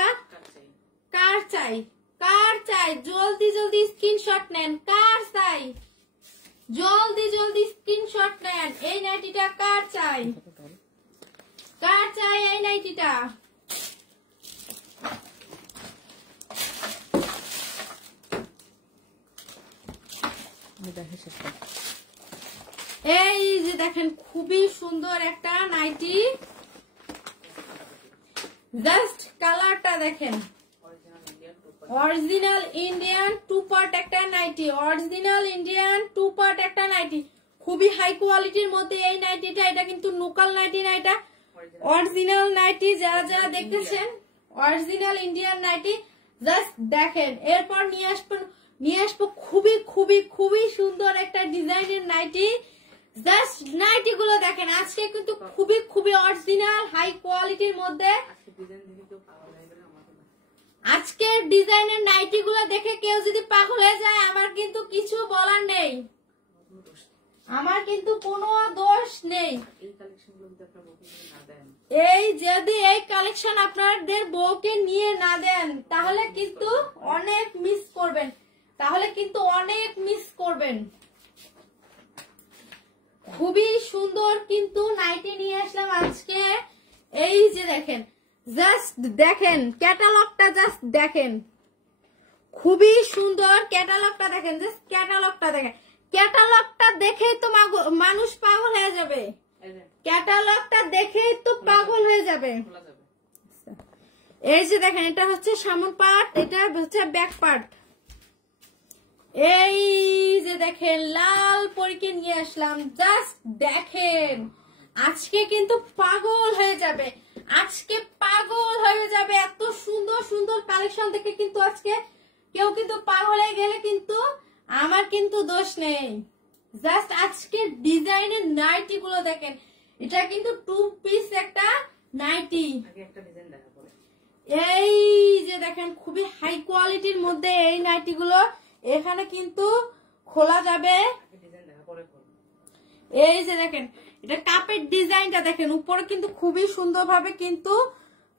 কার চাই, কার চাই জলদি জলদি স্ক্রিনশট নেন, কার চাই জলদি জলদি স্ক্রিনশট নেন। এই নাইটিটা কার চাই, কার চাই এই নাইটিটা। দেখে শেষ কর। এই যে দেখেন খুবই সুন্দর একটা নাইটি, জাস্ট কালারটা দেখেন, অরিজিনাল ইন্ডিয়ান টু পার্ট একটা nighty, original Indian two part একটা নাইটি, খুবই হাই কোয়ালিটির মধ্যে এই নাইটিটা। এটা কিন্তু লোকাল নাইটি না, এটা অরিজিনাল নাইটি। যারা যারা দেখতেছেন অরিজিনাল ইন্ডিয়ান নাইটি, জাস্ট দেখেন। এরপর নিয়ে আসবো খুবই খুবই খুবই সুন্দর একটা ডিজাইনের নাইটি। জাস্ট নাইটি গুলো দেখেন, আজকে কিন্তু খুবই খুবই অরিজিনাল হাই কোয়ালিটির মধ্যে। আজকের ডিজাইনের নাইটি গুলো দেখে কেউ যদি পাগল হয়ে যায়, আমার কিন্তু কিছু বলার নেই, আমার কিন্তু কোনো দোষ নেই। এই যদি এই কালেকশন আপনাদের বউকে নিয়ে না দেন, তাহলে কিন্তু অনেক মিস করবেন, তাহলে কিন্তু অনেক মিস করবেন। খুবই সুন্দর কিন্তু নাইটি নিয়ে আসলাম আজকে। এই যে দেখেন, জাস্ট দেখেন ক্যাটালগটা, জাস্ট দেখেন খুবই সুন্দর ক্যাটালগটা দেখেন, জাস্ট ক্যাটালগটা দেখেন। ক্যাটালগটা দেখেই তো মানুষ পাগল হয়ে যাবে, ক্যাটালগটা দেখেই তো পাগল হয়ে যাবে। এই যে দেখেন, এটা হচ্ছে সামন পার্ট, এটা হচ্ছে ব্যাক পার্ট। এই যে দেখেন লাল পরীকে নিয়ে আসলাম, জাস্ট দেখেন। আজকে কিন্তু পাগল হয়ে যাবে, আজকে পাগল হয়ে যাবে। এত সুন্দর সুন্দর কালেকশন দেখে কিন্তু আজকে কেউ কিন্তু পাগল হয়ে গেলে কিন্তু আমার কিন্তু দোষ নেই। জাস্ট আজকে ডিজাইনের নাইটি গুলো দেখেন, এটা কিন্তু 2 পিস একটা নাইটি। এই যে দেখেন খুবই হাই কোয়ালিটির মধ্যে এই নাইটি গুলো এখানে কিন্তু খোলা যাবে। এই যে দেখেন, এটা কাপের ডিজাইনটা দেখেন, উপরে কিন্তু খুবই সুন্দর ভাবে কিন্তু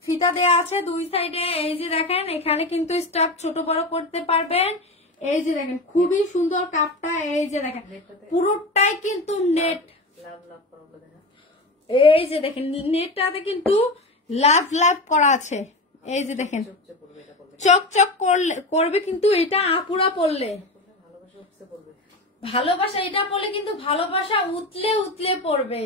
ফিতা দেয়া আছে দুই সাইডে। এই যে দেখেন, এখানে কিন্তু স্টাফ ছোট বড় করতে পারবেন। এই যে দেখেন খুবই সুন্দর কাপটা। এই যে দেখেন পুরোটাই কিন্তু নেট। এই যে দেখেন নেটটাতে কিন্তু লাভ লাভ করা আছে। এই যে দেখেন চকচক করবে কিন্তু এটা আপুরা পড়লে, ভালোবাসা এটা পড়লে কিন্তু ভালোবাসা উতলে উতলে পড়বে।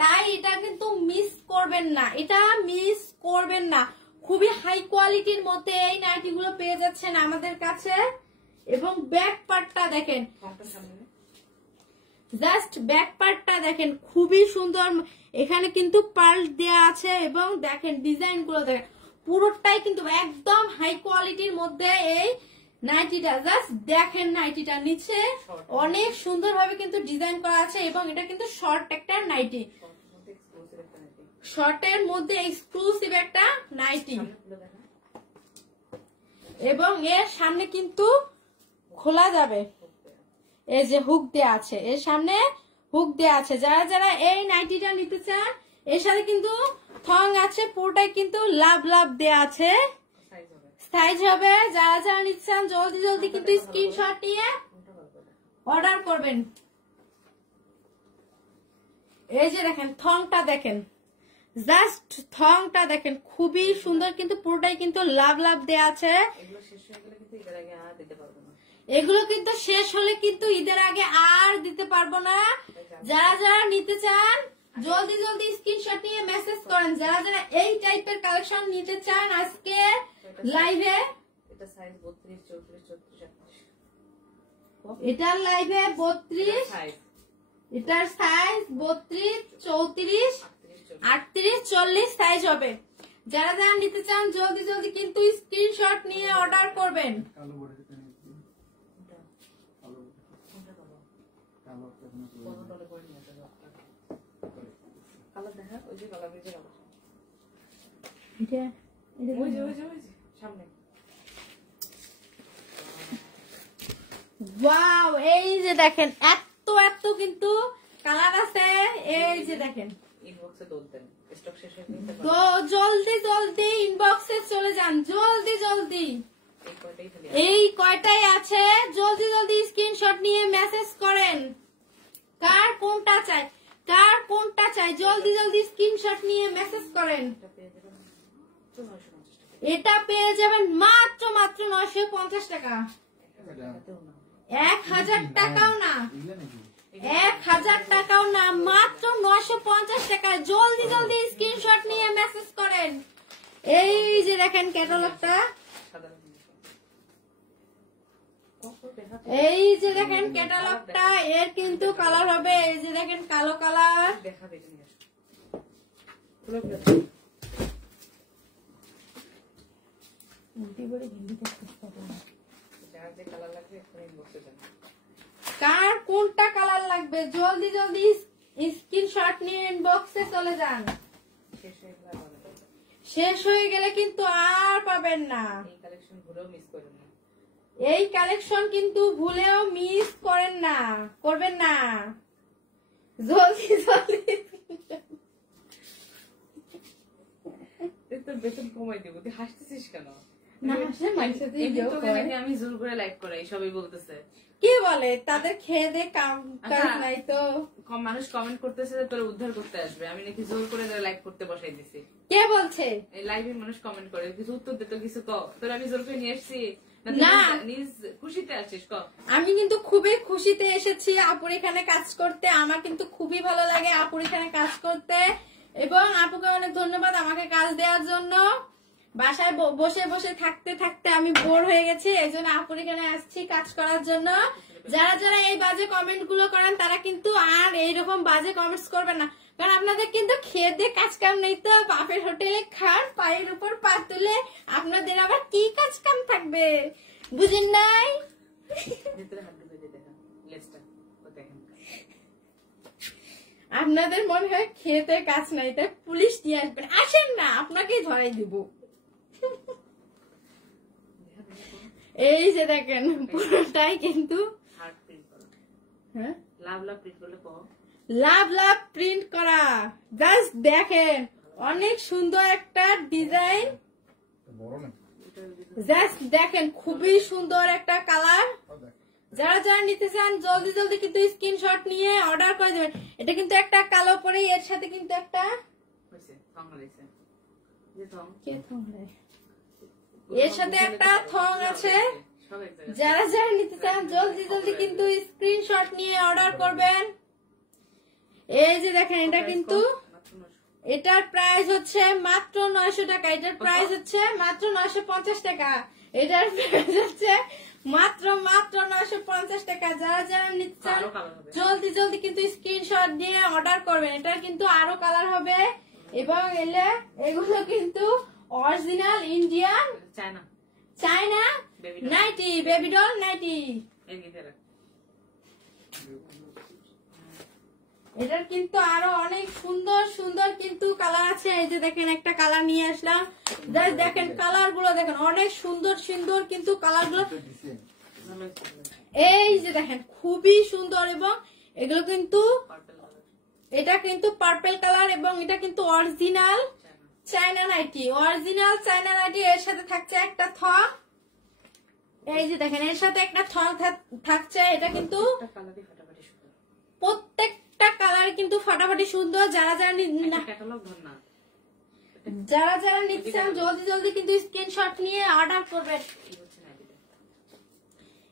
তাই এটা কিন্তু মিস করবেন না, এটা মিস করবেন না। খুবই হাই কোয়ালিটির মধ্যে এই নাইটি গুলো পেয়ে যাচ্ছেন আমাদের কাছে। এবং ব্যাক পার্টটা দেখেন, জাস্ট ব্যাক পার্টটা দেখেন খুবই সুন্দর। এখানে কিন্তু পার্ল দেয়া আছে এবং দেখেন ডিজাইন গুলো দেখেন, পুরোটাই কিন্তু একদম হাই কোয়ালিটির মধ্যে এই নাইটিটা। জাস্ট দেখেন নাইটিটা নিচে অনেক সুন্দর ভাবে কিন্তু ডিজাইন করা আছে এবং এটা কিন্তু শর্ট একটা নাইটি, শর্টের মধ্যে এক্সক্লুসিভ একটা নাইটি। এবং এর সামনে কিন্তু খোলা যাবে, এই যে হুক দেয়া আছে, এর সামনে হুক দেয়া আছে। যারা যারা এই নাইটিটা নিতে চান, এর সাথে কিন্তু থং আছে, পুরোটাই কিন্তু লাভ লাভ দেয়া আছে, সাইজ হবে। যারা যারা নিতে চান জলদি জলদি কিন্তু স্ক্রিনশট নিয়ে অর্ডার করবেন। এই যে দেখেন থংটা দেখেন, জাস্ট থংটা দেখেন খুবই সুন্দর, কিন্তু পুরোটাই কিন্তু লাভ লাভ দেয়া আছে। এগুলো কিন্তু শেষ হলে কিন্তু ঈদের আগে আর দিতে পারবো না। যারা যারা নিতে চান জলদি জলদি স্ক্রিনশট নিয়ে মেসেজ করেন। যারা যারা এই টাইপের কালেকশন নিতে চান আজকে লাইভে, এটার লাইভে 32, এটার সাইজ 32, 34, 38, 40 সাইজ হবে। যারা যারা নিতে চান জলদি জলদি কিন্তু স্ক্রিনশট নিয়ে অর্ডার করবেন। ওয়াও, এই যে দেখেন এত এত কিন্তু কালার আছে। এই যে দেখেন তো জলদি জলদি ইনবক্সে চলে যান, জলদি জলদি। এই কয়টাই আছে, জলদি জলদি স্ক্রিনশট নিয়ে মেসেজ করেন। কার কোনটা চাই, কার কোনটা চাই, জলদি জলদি স্ক্রিনশট নিয়ে মেসেজ করেন। এটা পেয়ে যাবেন মাত্র মাত্র 950 টাকা। 1000 টাকাও না, 1000 টাকাও না, মাত্র 950 টাকায়। জলদি জলদি স্ক্রিনশট নিয়ে মেসেজ করেন। এই যে দেখেন ক্যাটালগটা, এই যে দেখেন ক্যাটালগটা, এর কিন্তু কালার হবে, এই যে দেখেন কালো কালার, কার কোনটা কালার লাগবে জলদি জলদি স্ক্রিনশট নিয়ে ইনবক্সে চলে যান। শেষ হয়ে গেলে কিন্তু আর পাবেন না। এই কালেকশন কিন্তু ভুলেও মিস করেন না, করবেন না। জলদি জলদি বেতন কমাই দেবো, তুই হাসতেছিস কেন? না হাসলে মানুষের তো ইয়েও তোকে করে। নাকি আমি জোর করে লাইক করাই, সবাই বলতেছে। কি বলে তাদের খেয়ে দে কাম কাজ নাই তো। মানুষ কমেন্ট করতেছে যে তোর উদ্ধার করতে আসবে, আমি নাকি জোর করে লাইক করতে বসাই দিছি। কে বলছে? এই লাইভে মানুষ কমেন্ট করে, কিছু উত্তর দে তো, কিছু ক। তোর আমি জোর করে নিয়ে আসছি না, নিজ খুশিতে আসছিস ক। আমি কিন্তু খুবই খুশিতে এসেছি আপুর এখানে কাজ করতে। আমার কিন্তু খুবই ভালো লাগে আপুর এখানে কাজ করতে, এবং আপুকে অনেক ধন্যবাদ আমাকে কাজ দেওয়ার জন্য। বাসায় বসে বসে থাকতে থাকতে আমি বোর হয়ে গেছি, এই জন্য আপুর এখানে আসছি কাজ করার জন্য। যারা যারা এই বাজে কমেন্ট গুলো করেন তারা কিন্তু আর এইরকম বাজে কমেন্টস করবেন না, কারণ আপনাদের কিন্তু খেয়ে দিয়ে কাজ কাম নেই তো। বাপের হোটেলে খান, পায়ের উপর পা তুলে, আপনাদের আবার কি কাজ কাম থাকবে বুঝেন নাই? আপনাদের মনে হয় খেতে কাজ নাই তাই পুলিশ নিয়ে আসবেন, আসেন না আপনাকেই ধরাই দিব। এই যে দেখেন পুরোটাই কিন্তু হ্যাঁ লাভ লাভ প্রিন্ট করলে কো, লাভ লাভ প্রিন্ট করা। জাস্ট দেখেন অনেক সুন্দর একটা ডিজাইন, জাস্ট দেখেন খুবই সুন্দর একটা কালার। যারা যারা নিতে চান জলদি জলদি কিন্তু স্ক্রিনশট নিয়ে অর্ডার করে দেবেন। এটা কিন্তু একটা কালো পরে, এর সাথে কিন্তু একটা এর সাথে একটা থং আছে। যারা যারা নিতে চান জলদি জলদি কিন্তু স্ক্রিনশট নিয়ে অর্ডার করবেন। এই যে দেখেন এটা কিন্তু, এটার প্রাইস হচ্ছে মাত্র 900 টাকা, এটার প্রাইস হচ্ছে মাত্র 950 টাকা, এটার প্রাইস হচ্ছে মাত্র 950 টাকা। যারা যারা নিতে চান জলদি জলদি কিন্তু স্ক্রিনশট দিয়ে অর্ডার করবেন। এটা কিন্তু আরো কালার হবে, এবং এগুলো কিন্তু original Indian China nighty, baby doll nighty. এটার কিন্তু আরো অনেক সুন্দর সুন্দর কিন্তু কালার আছে। এই যে দেখেন একটা কালার নিয়ে আসলাম, দেখেন কালার গুলো দেখেন অনেক সুন্দর সুন্দর কিন্তু কালার গুলো। এই যে দেখেন খুবই সুন্দর, এবং এগুলো কিন্তু, এটা কিন্তু পার্পল কালার, এবং এটা কিন্তু original China nighty, original China nighty. এর সাথে থাকছে একটা থং, এই যে দেখেন এর সাথে একটা থং থাকছে। এটা কিন্তু প্রত্যেকটা কালার কিন্তু ফাটাফাটি সুন্দর। যারা যারা যারা যারা নিতে চান জলদি জলদি কিন্তু স্ক্রিনশট নিয়ে অর্ডার করবেন।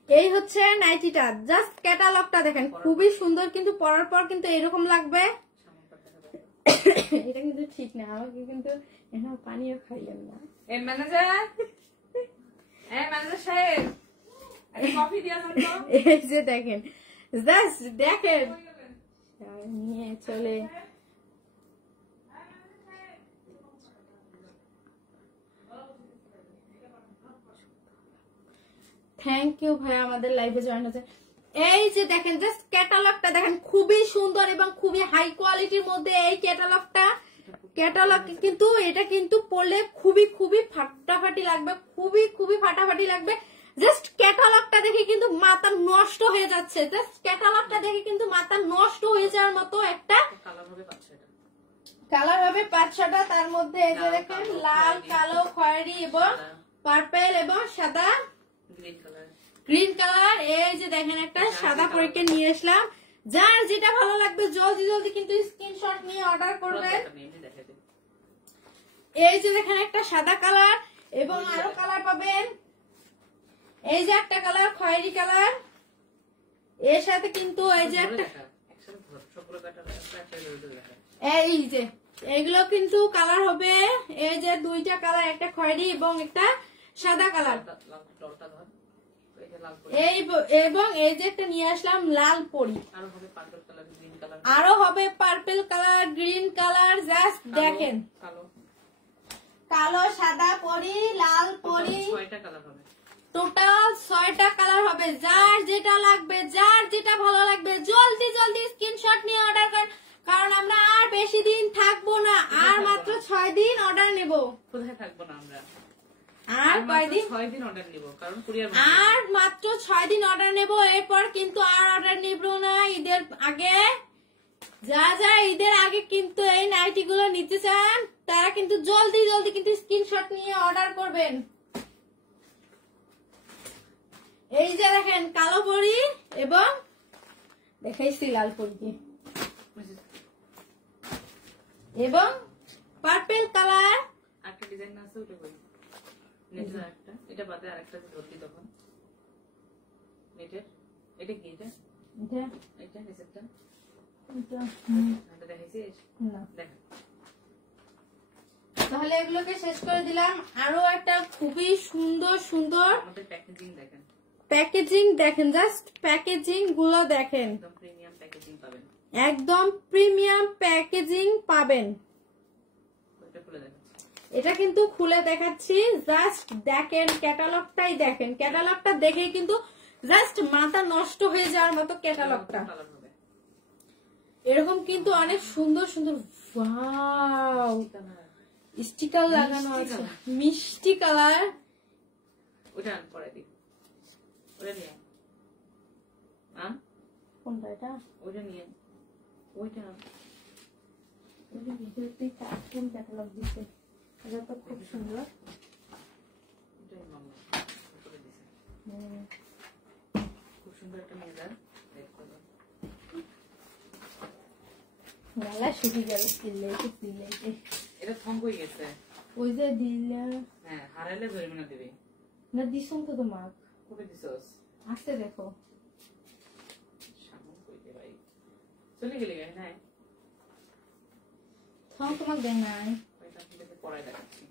এই হচ্ছে নাইটিটা, জাস্ট ক্যাটালগটা দেখেন খুবই সুন্দর, কিন্তু পরার পর কিন্তু এরকম লাগবে। এটা কিন্তু ঠিক না, আমাকে কিন্তু এখন পানিও খাইয়েন না। এই ম্যানেজার সাহেব কফি দিয়া দেন তো। এই যে দেখেন জাস্ট দেখেন নিয়ে চলে। থ্যাংক ইউ ভাই আমাদের লাইভে জয়েন হচ্ছে। এই যে দেখেন জাস্ট ক্যাটালগটা দেখেন খুবই সুন্দর এবং খুবই হাই কোয়ালিটির মধ্যে এই ক্যাটালগটা। ক্যাটালগ কিন্তু এটা কিন্তু পড়লে খুবই খুবই ফাটাফাটি লাগবে, খুবই খুবই ফাটাফাটি লাগবে। জাস্ট ক্যাটালগটা দেখে কিন্তু মাথা নষ্ট হয়ে যাচ্ছে, জাস্ট ক্যাটালগটা দেখে কিন্তু মাথা নষ্ট হয়ে যাওয়ার মতো একটা কালার হবে 5-6টা। তার মধ্যে এই যে দেখেন লাল, কালো, খয়েরি এবং পার্পল এবং সাদা, গ্রিন কালার। এই যে দেখেন একটা সাদা পরীক্ষা নিয়ে আসলাম। যার যেটা ভালো লাগবে জলদি জলদি কিন্তু স্ক্রিনশট নিয়ে অর্ডার করবেন। এই যে দেখেন একটা সাদা কালার, এবং আরো কালার পাবেন। এই যে একটা কালার খয়েরি কালার, এর সাথে কিন্তু এই যে একটা একসাথে ধর সবগুলো কাটা একসাথে ধরে দেখা এই যে এগুলো কিন্তু কালার হবে, এই যে দুইটা কালার, একটা খয়েরি এবং একটা সাদা কালার। লাল টলটা ধর, এই যে লাল পরি, এই এবং এই যে একটা নিয়ে আসলাম লাল পরি, আরো হবে পার্পল কালার, গ্রিন কালার, আরো হবে purple colour, green colour. Just দেখেন, কালো কালো, সাদা পরি, লাল পরি, 6টা কালার হবে, টোটাল 6টা কালার হবে। যার যেটা লাগবে, যার যেটা ভালো লাগবে, জলদি জলদি স্ক্রিনশট নিয়ে অর্ডার করেন, কারণ আমরা আর বেশি দিন থাকবো না, আর মাত্র 6 দিন অর্ডার নেব। কোথায় থাকবো না আমরা, আর কয়দিন? 6 দিন অর্ডার নিব, কারণ কুরিয়ার আর মাত্র 6 দিন অর্ডার নেব, এরপর কিন্তু আর অর্ডার নেব না। ঈদের আগে যা ঈদের আগে কিন্তু এই নাইটি গুলো নিতে চান তারা কিন্তু জলদি জলদি কিন্তু স্ক্রিনশট নিয়ে অর্ডার করবেন। এই যে দেখেন কালো পরি এবং দেখাইছি লাল পরি এবং পার্পল কালার। একটা ডিজাইন আছে ওটা কই, নেটের একটা, এটা বাদে আরেকটা ধরতি তখন নেটের, এটা কি এটা এটা নিচেরটা এটা দেখাইছিস না, দেখা। তাহলে এগুলোকে শেষ করে দিলাম। আরো একটা খুবই সুন্দর সুন্দর আমাদের প্যাকেজিং দেখেন, প্যাকেজিং দেখেন, জাস্ট প্যাকেজিং গুলো দেখেন, একদম প্রিমিয়াম প্যাকেজিং পাবেন, একদম প্রিমিয়াম প্যাকেজিং পাবেন। ওটা খুলে দেখেন, এটা কিন্তু খুলে দেখাচ্ছি, জাস্ট দেখেন, ক্যাটালগটাই দেখেন, ক্যাটালগটা দেখে কিন্তু জাস্ট মাথা নষ্ট হয়ে যাওয়ার মতো ক্যাটালগটা। কালার হবে এরকম কিন্তু অনেক সুন্দর সুন্দর ওয়াও স্টিকার লাগানো আছে, মিষ্টি কালার। ওটা আন পরে দিই, ওটা নিয়ে আন, কোনটা এটা? ওটা নিয়ে ওইটা আন। কার্টুন ক্যাটালগ দিচ্ছে, এটা তো খুব সুন্দর। এটাই মামা করে দিছে, খুব সুন্দর একটা মেজার দেখো, গলা শুকিয়ে গেল চিল্লাইতে চিল্লাইতে। এটা থং হয়ে গেছে, ওই যে দিলা হ্যাঁ হারাইলে জরিমানা দিবে না, দিছন তো তোমার কবে দিছস, আসতে দেখো। সামনে কইতে ভাই চলে গেলে গায় না, থম তোমার দেয় নাই, ওইটা থেকে পড়াই দেখাচ্ছি,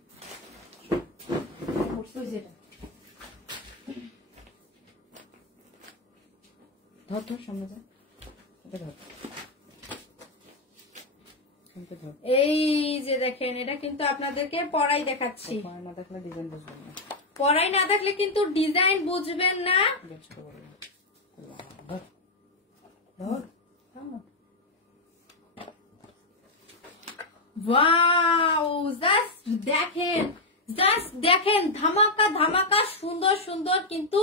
ওই যেটা ধর ধর সামনে যা, এটা ধর। এই যে দেখেন, এটা কিন্তু আপনাদেরকে পড়াই দেখাচ্ছি, না দেখলে ডিজাইন বুঝবেন না, পড়াই না থাকলে কিন্তু ডিজাইন বুঝবেন না। ওয়াও জাস্ট দেখেন ধামাকা ধামাকা সুন্দর সুন্দর কিন্তু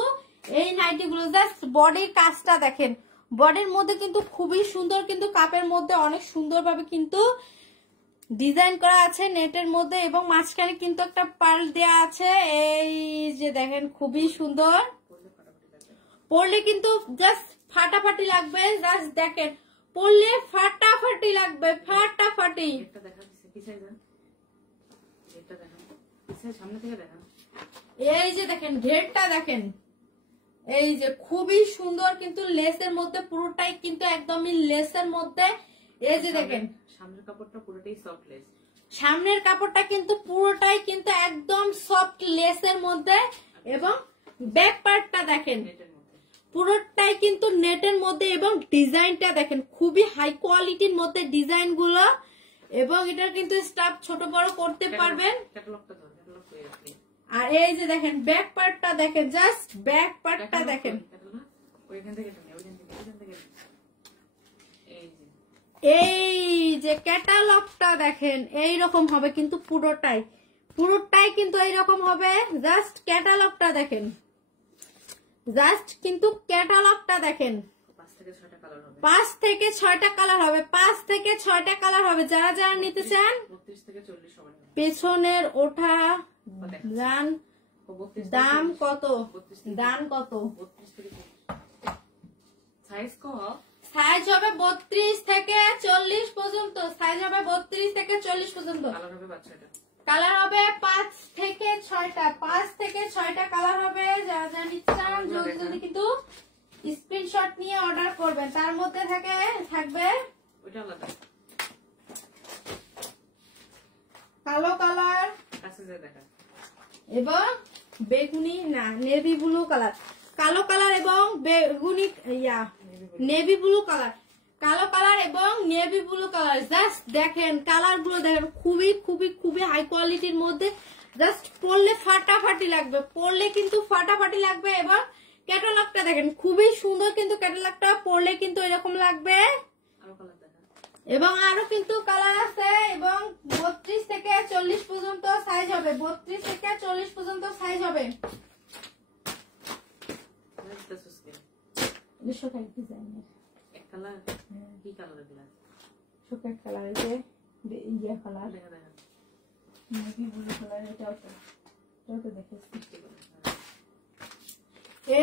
এই নাইটি গুলো। জাস্ট বডির কাজটা দেখেন, বডির মধ্যে কিন্তু খুবই সুন্দর, কিন্তু কাপের মধ্যে অনেক সুন্দর ভাবে কিন্তু ডিজাইন করা আছে নেটের মধ্যে, এবং মাঝখানে কিন্তু একটা পার্ল দেয়া আছে। এই যে দেখেন খুবই সুন্দর, পরলে কিন্তু জাস্ট ফাটাফাটি লাগবে। জাস্ট দেখেন পরলে ফাটাফাটি লাগবে, ফাটাফাটি। এটা দেখা দিছে কি চাই জান, এটা দেখা পিছে সামনে থেকে দেখা, এই যে দেখেন ঘেরটা দেখেন, এই যে খুবই সুন্দর, কিন্তু লেসের মধ্যে পুরোটাই কিন্তু একদমই লেসের মধ্যে। এই যে দেখেন সামনের কাপড়টা পুরোটাই সফট লেস, সামনের কাপড়টা কিন্তু পুরোটাই কিন্তু একদম সফট লেসের মধ্যে, এবং ব্যাক পার্টটা দেখেন নেটের মধ্যে পুরোটাই কিন্তু নেটের মধ্যে, এবং ডিজাইনটা দেখেন খুবই হাই কোয়ালিটির মধ্যে ডিজাইন গুলো, এবং এটা কিন্তু স্টাফ ছোট বড় করতে পারবেন। ক্যাটালগটা ধর, ক্যাটালগ কই আছে, আর এই যে দেখেন ব্যাক পার্টটা দেখেন, জাস্ট ব্যাক পার্টটা দেখেন, ওইখান থেকে টানে, ওইখান থেকে এই যে এই যে ক্যাটালগটা দেখেন এইরকম হবে কিন্তু পুরোটাই কিন্তু এইরকম হবে। জাস্ট ক্যাটালগটা দেখেন, জাস্ট কিন্তু ক্যাটালগটা দেখেন। 5 থেকে 6টা কালার হবে, 5 থেকে 6টা কালার হবে, 5 থেকে 6টা কালার হবে। যারা যারা নিতে চান 32 থেকে 40 সমান হবে, পেছনের ওঠা জান ও 32 দাম কত, দাম কত, 32 থেকে সাইজ কো সাইজ হবে 32 থেকে 40 পর্যন্ত, সাইজ হবে 32 থেকে 40 পর্যন্ত। কালার হবে বাচ্চাটা, কালার হবে 5 থেকে 6টা, 5 থেকে 6টা কালার হবে। যারা যারা নিতে চান জলদি জলদি কিন্তু স্ক্রিনশট নিয়ে অর্ডার করবেন। তার মধ্যে থাকবে ওইটা আলাদা কালো কালার কাছে যে দেখা এবং বেগুনি না নেভি ব্লু কালার, কালো কালার এবং বেগুনি নেভি ব্লু কালার, কালো কালার এবং নেভি ব্লু কালার। জাস্ট দেখেন কালার গুলো দেখেন, খুবই খুবই খুবই হাই কোয়ালিটির মধ্যে। জাস্ট পরলে ফাটাফাটি লাগবে, পরলে কিন্তু ফাটাফাটি লাগবে। এবং ক্যাটালগটা দেখেন খুবই সুন্দর, কিন্তু ক্যাটালগটা পরলে কিন্তু এরকম লাগবে। আরো কালার দেখা এবং আরো কিন্তু কালার আছে এবং 32 থেকে 40 পর্যন্ত সাইজ হবে, 32 থেকে 40 পর্যন্ত সাইজ হবে। শোকেট ডিজাইনের এক কালার কি কালার দিলা শোকেট কালার, এই যে ইয়া কালার দেখা দেখা নেভি ব্লু কালার, এটাও তো দেখেছি।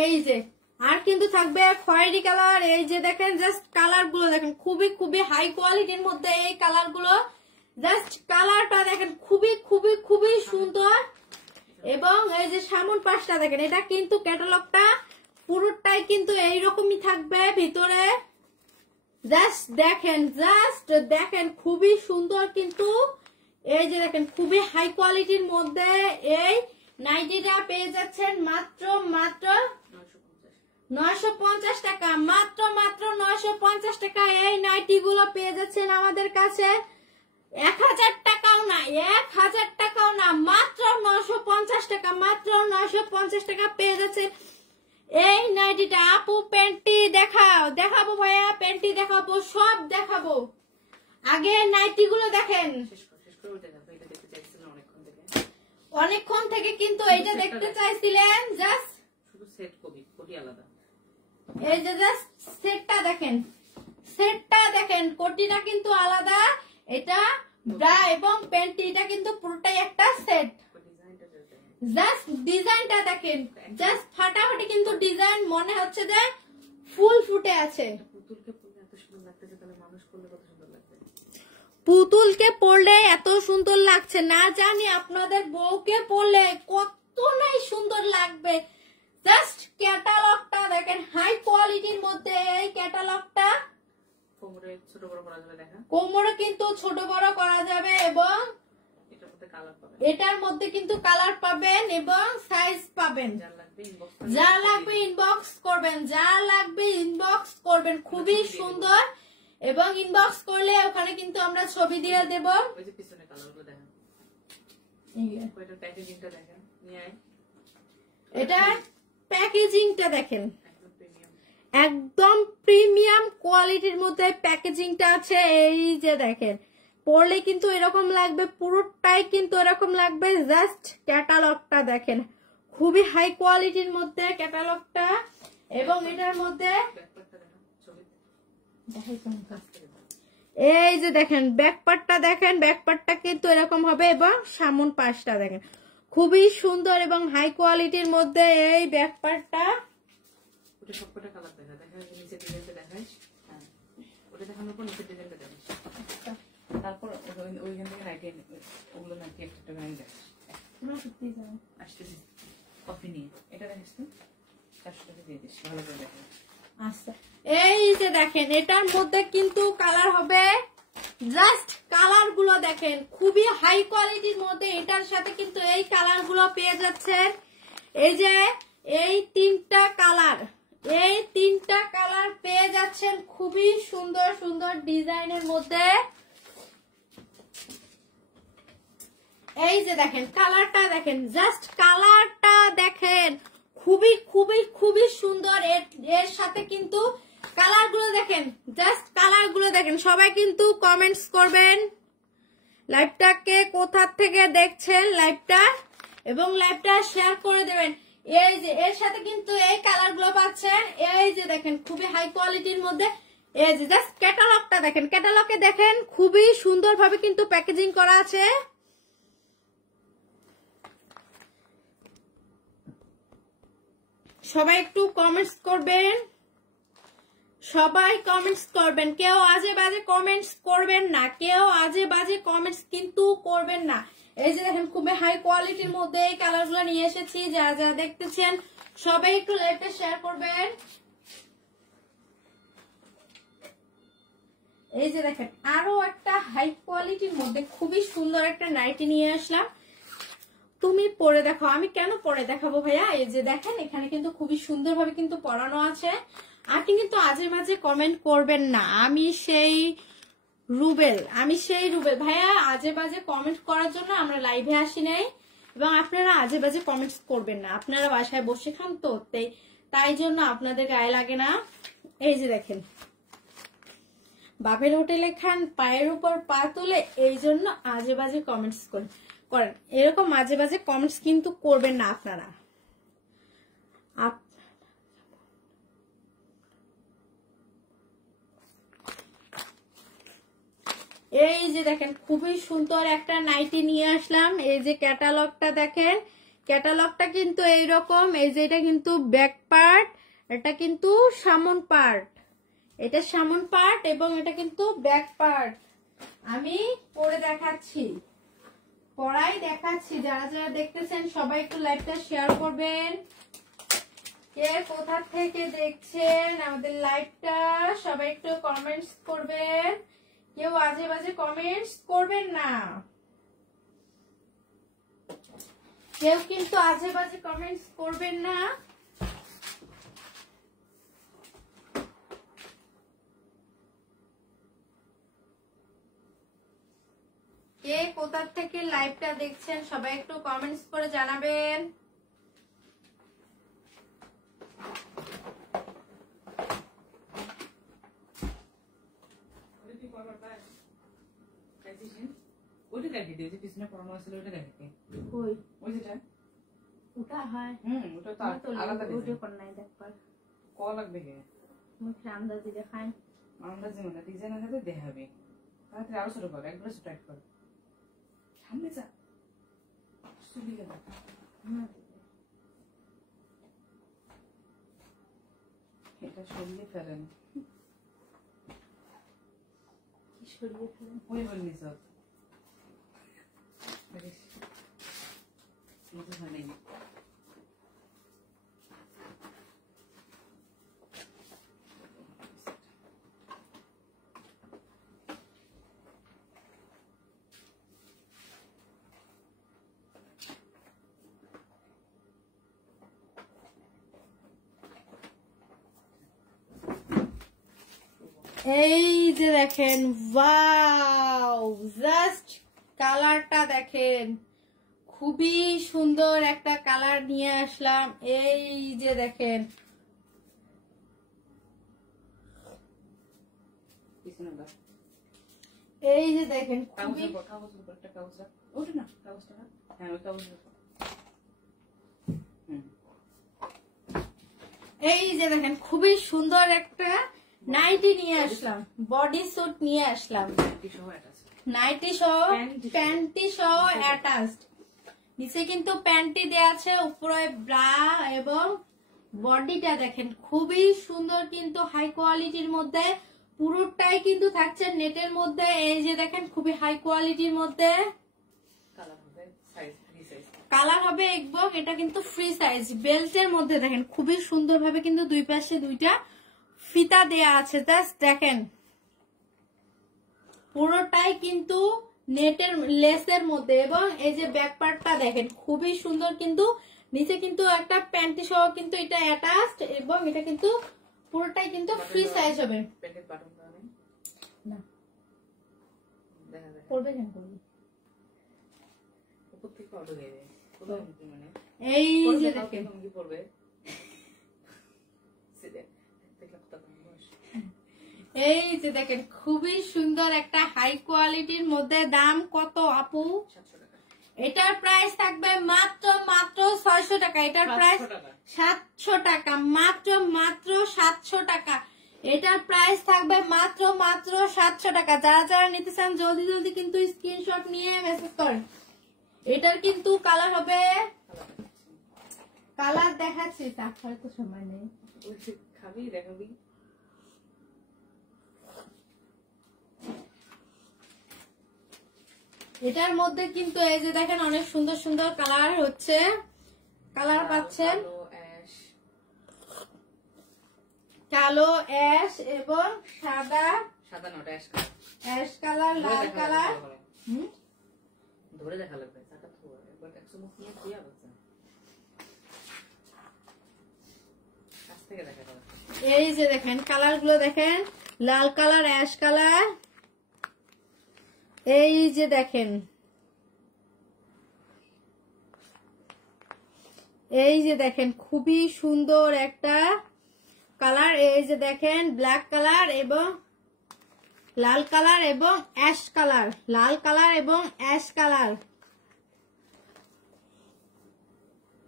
এই যে আর কিন্তু থাকবে খয়েরি কালার। এই যে দেখেন জাস্ট কালার গুলো দেখেন, খুবই খুবই হাই কোয়ালিটির মধ্যে এই কালার গুলো। জাস্ট কালারটা দেখেন খুবই খুবই খুবই সুন্দর। এবং এই যে সামন পাশটা দেখেন, এটা কিন্তু ক্যাটালগটা পুরোটাই কিন্তু এইরকমই থাকবে ভিতরে। জাস্ট দেখেন খুবই সুন্দর কিন্তু। এই যে দেখেন খুবই হাই কোয়ালিটির মধ্যে এই নাইটিটা পেয়ে যাচ্ছেন মাত্র 950 টাকা, মাত্র 950 টাকা। এই নাইটি গুলো পেয়ে যাচ্ছেন আমাদের কাছে 1000 টাকাও না, 1000 টাকাও না, মাত্র 950 টাকা, মাত্র 950 টাকা পেয়ে যাচ্ছেন এই নাইটিটা। আপু প্যান্টি দেখাবো ভাইয়া, প্যান্টি দেখাবো, সব দেখাবো। আগে নাইটি গুলো দেখেন, শেষ করে দেখা এটা দেখতে চাইছিলাম অনেকক্ষণ থেকে কিন্তু এইটা দেখতে চাইছিলেন। জাস্ট শুধু সেট কোটি আলাদা। এই যে জাস্ট সেটটা দেখেন, কোটিটা কিন্তু আলাদা। এটা ব্রা এবং প্যান্টিটা কিন্তু পুরোটাই একটা সেট। জাস্ট ডিজাইনটা দেখেন, জাস্ট ফাটাফাটি কিন্তু ডিজাইন, মনে হচ্ছে যে ফুল ফুটে আছে। পুতুলকে পরলে এত সুন্দর লাগতেছে, তাহলে মানুষ করলে কত সুন্দর লাগবে। পুতুলকে পরলে এত সুন্দর লাগছে, না জানি আপনাদের বউকে পরলে কত নাই সুন্দর লাগবে। জাস্ট ক্যাটালগটা দেখেন, হাই কোয়ালিটির মধ্যে এই ক্যাটালগটা। কোমরে ছোট বড় করা যাবে দেখা, কোমরে কিন্তু ছোট বড় করা যাবে এবং এটার মধ্যে কিন্তু কালার পাবেন এবং সাইজ পাবেন। যা লাগবে ইনবক্স করবেন, খুবই সুন্দর। এবং ইনবক্স করলে ওখানে কিন্তু আমরা ছবি দিয়ে দেব। এটার প্যাকেজিংটা দেখেন, একদম প্রিমিয়াম কোয়ালিটির মধ্যে প্যাকেজিংটা আছে। এই যে দেখেন, পরলে কিন্তু এরকম লাগবে, পুরোটাই কিন্তু এরকম লাগবে। জাস্ট ক্যাটালগটা দেখেন, খুবই হাই কোয়ালিটির মধ্যে ক্যাটালগটা। এবং এটার মধ্যে এই যে দেখেন ব্যাকপার্টটা দেখেন, ব্যাকপার্টটা কিন্তু এরকম হবে এবং সামন পাশটা দেখেন খুবই সুন্দর এবং হাই কোয়ালিটির মধ্যে এই ব্যাকপার্টটা। ওটা সবকটা কালার দেখা দেখা, নিচে ডিজাইনটা দেখাইস, হ্যাঁ ওটা দেখানোর পর নিচে ডিজাইনটা দেখাইস, তারপর ওইখান থেকে নাইটি ওগুলো নাকি একটা গাড়ি দেখাইস। আসতেছি কফি নিয়ে, এটা দেখিস তো 400 টাকা দিয়ে দিস, ভালো করে দেখা। আচ্ছা এই যে দেখেন, এটার মধ্যে কিন্তু কালার হবে। জাস্ট কালার গুলো দেখেন, খুবই হাই কোয়ালিটির মধ্যে। এটার সাথে কিন্তু এই কালার গুলো পেয়ে যাচ্ছেন। এই যে এই তিনটা কালার পেয়ে যাচ্ছেন খুবই সুন্দর সুন্দর ডিজাইনের মধ্যে। এই যে দেখেন কালারটা দেখেন, জাস্ট কালারটা দেখেন, খুবই খুবই খুবই সুন্দর। এর সাথে কিন্তু কালার গুলো দেখেন, জাস্ট কালার গুলো দেখেন। সবাই কিন্তু কমেন্টস করবেন লাইভটাকে কোথা থেকে দেখছেন লাইভটা, এবং লাইভটা শেয়ার করে দেবেন। এই যে এর সাথে কিন্তু এই কালার গুলো পাচ্ছেন। এই যে দেখেন খুবই হাই কোয়ালিটির মধ্যে। এই যে জাস্ট ক্যাটালগটা দেখেন, ক্যাটালগে দেখেন খুবই সুন্দর ভাবে কিন্তু প্যাকেজিং করা আছে। সবাই একটু কমেন্টস করবেন, কেউ আজে বাজে কমেন্টস করবেন না, কিন্তু করবেন না। এই যে দেখেন খুবই হাই কোয়ালিটির মধ্যে এই কালার গুলো নিয়ে এসেছি। যা যা দেখতেছেন সবাই একটু লাইভটা শেয়ার করবেন। এই যে দেখেন আরো একটা হাই কোয়ালিটির মধ্যে খুবই সুন্দর একটা নাইটি নিয়ে আসলাম। তুমি পরে দেখো। আমি কেন পরে দেখাবো ভাইয়া? এই যে দেখেন এখানে কিন্তু খুবই সুন্দরভাবে কিন্তু পরানো আছে। আপনি কিন্তু আজে মাঝে কমেন্ট করবেন না আমি সেই রুবেল ভাইয়া। আজে বাজে কমেন্ট করার জন্য আমরা লাইভে আসি নাই, এবং আপনারা আজে বাজে কমেন্টস করবেন না। আপনারা বাসায় বসে খান তো, তাই জন্য আপনাদের গায়ে লাগে না। এই যে দেখেন বাপের হোটেলে খান পায়ের উপর পা তুলে, এই জন্য আজে বাজে কমেন্টস করেন। এরকম আজে বাজে কমেন্টস কিন্তু করবেন না আপনারা। এই যে দেখেন খুবই সুন্দর একটা নাইটি নিয়ে আসলাম। এই যে ক্যাটালগটা দেখেন, ক্যাটালগটা কিন্তু এইরকম। এই যে এটা কিন্তু ব্যাক পার্ট, এটা কিন্তু সামন পার্ট, এটা সামন পার্ট এবং এটা কিন্তু ব্যাক পার্ট। আমি পরে দেখাচ্ছি, পরাই দেখাচ্ছি। যারা যারা দেখতেছেন সবাই একটু লাইভটা শেয়ার করবেন। কে কোথা থেকে দেখছেন আমাদের লাইভটা সবাই একটু কমেন্টস করবেন। কেউ আজে বাজে কমেন্টস করবেন না, কেউ কিন্তু আজে বাজে কমেন্টস করবেন না। কে কোথা থেকে লাইভটা দেখছেন সবাই একটু কমেন্টস করে জানাবেন। ওটা কাটি দিও, যে পিছনে পড়ানো আছে ওটা কাটি। কই ওই যেটা ওটা হয়? ওটা তো আলাদা ওটা কোন নাই দেখবার ক লাগবে কে? মুখ আন্দাজি দেখাই, আন্দাজি মানে ডিজাইনের সাথে দেখাবে। তাড়াতাড়ি আরো ছোট কর, একবার ছোট টাইট কর। সামনে যা, চলে গেল। এটা সরিয়ে ফেলেন। কি সরিয়ে ফেলেন? ওই বললি সব এই যে দেখেন, ওয়াও, জাস্ট কালারটা দেখেন, খুবই সুন্দর একটা কালার নিয়ে আসলাম। এই যে দেখেন, এই যে দেখেন খুবই, এই যে দেখেন খুবই সুন্দর একটা নাইটি নিয়ে আসলাম, বডি স্যুট নিয়ে আসলাম, নাইটি সহ প্যান্টি সহ অ্যাটাচড। নিচে কিন্তু প্যান্টি দেয়া আছে, উপরে ব্রা এবং বডিটা দেখেন খুবই সুন্দর, কিন্তু হাই কোয়ালিটির মধ্যে। পুরোটাই কিন্তু থাকছে নেটের মধ্যে। এই যে দেখেন খুবই হাই কোয়ালিটির মধ্যে কালার হবে এবং এটা কিন্তু ফ্রি সাইজ। বেল্টের মধ্যে দেখেন খুবই সুন্দর ভাবে কিন্তু দুই পাশে দুইটা ফিতা দেয়া আছে। জাস্ট দেখেন পুরোটাই কিন্তু নেটের লেসের মধ্যে, এবং এই যে ব্যাক পার্টটা দেখেন খুবই সুন্দর, কিন্তু নিচে কিন্তু একটা প্যান্টি সহ কিন্তু এটা অ্যাটাচড, এবং এটা কিন্তু পুরোটাই কিন্তু ফ্রি সাইজ হবে। না করবে কেন করবে? এই যে দেখেন, এই যে দেখেন খুবই সুন্দর একটা হাই কোয়ালিটির মধ্যে। দাম কত আপু? 700 টাকা। এটার প্রাইস থাকবে মাত্র 600 টাকা। এটার প্রাইস 700 টাকা, মাত্র 700 টাকা। এটার প্রাইস থাকবে মাত্র 700 টাকা। যারা যারা নিতে চান জলদি জলদি কিন্তু স্ক্রিনশট নিয়ে মেসেজ করেন। এটার কিন্তু কালার হবে, কালার দেখাচ্ছি, তারপরে তো সময় নেই। খাবি দেখাবি। এটার মধ্যে কিন্তু এই যে দেখেন অনেক সুন্দর সুন্দর কালার হচ্ছে, কালার পাচ্ছেন, কালো, অ্যাশ এবং সাদা, সাদা নটা অ্যাশ কালার। অ্যাশ কালার, লাল কালার। ধরে দেখা লাগবে চাটা তো একবার 100 মুখ নিয়ে দিয়া বলছেন কাছ থেকে দেখা যাবে। এই যে দেখেন কালার গুলো দেখেন, লাল কালার, অ্যাশ কালার। এই যে দেখেন, এই যে দেখেন খুবই সুন্দর একটা কালার। এই যে দেখেন ব্ল্যাক কালার এবং লাল কালার এবং অ্যাশ কালার, লাল কালার এবং অ্যাশ কালার।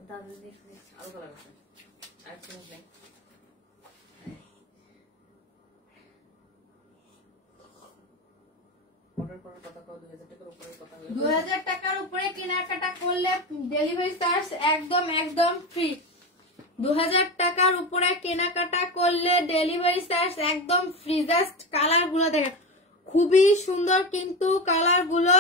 তাহলে দেখি আরো কালার আছে আর কোনো নেই। অর্ডার করার কথা কও 2000 টাকার উপরে কথা হলো। 2000 টাকার উপরে কেনাকাটা করলে ডেলিভারি চার্জ একদম একদম ফ্রি। 2000 টাকার উপরে কেনাকাটা করলে ডেলিভারি চার্জ একদম ফ্রি। জাস্ট কালার গুলো দেখেন খুবই সুন্দর কিন্তু কালার গুলো।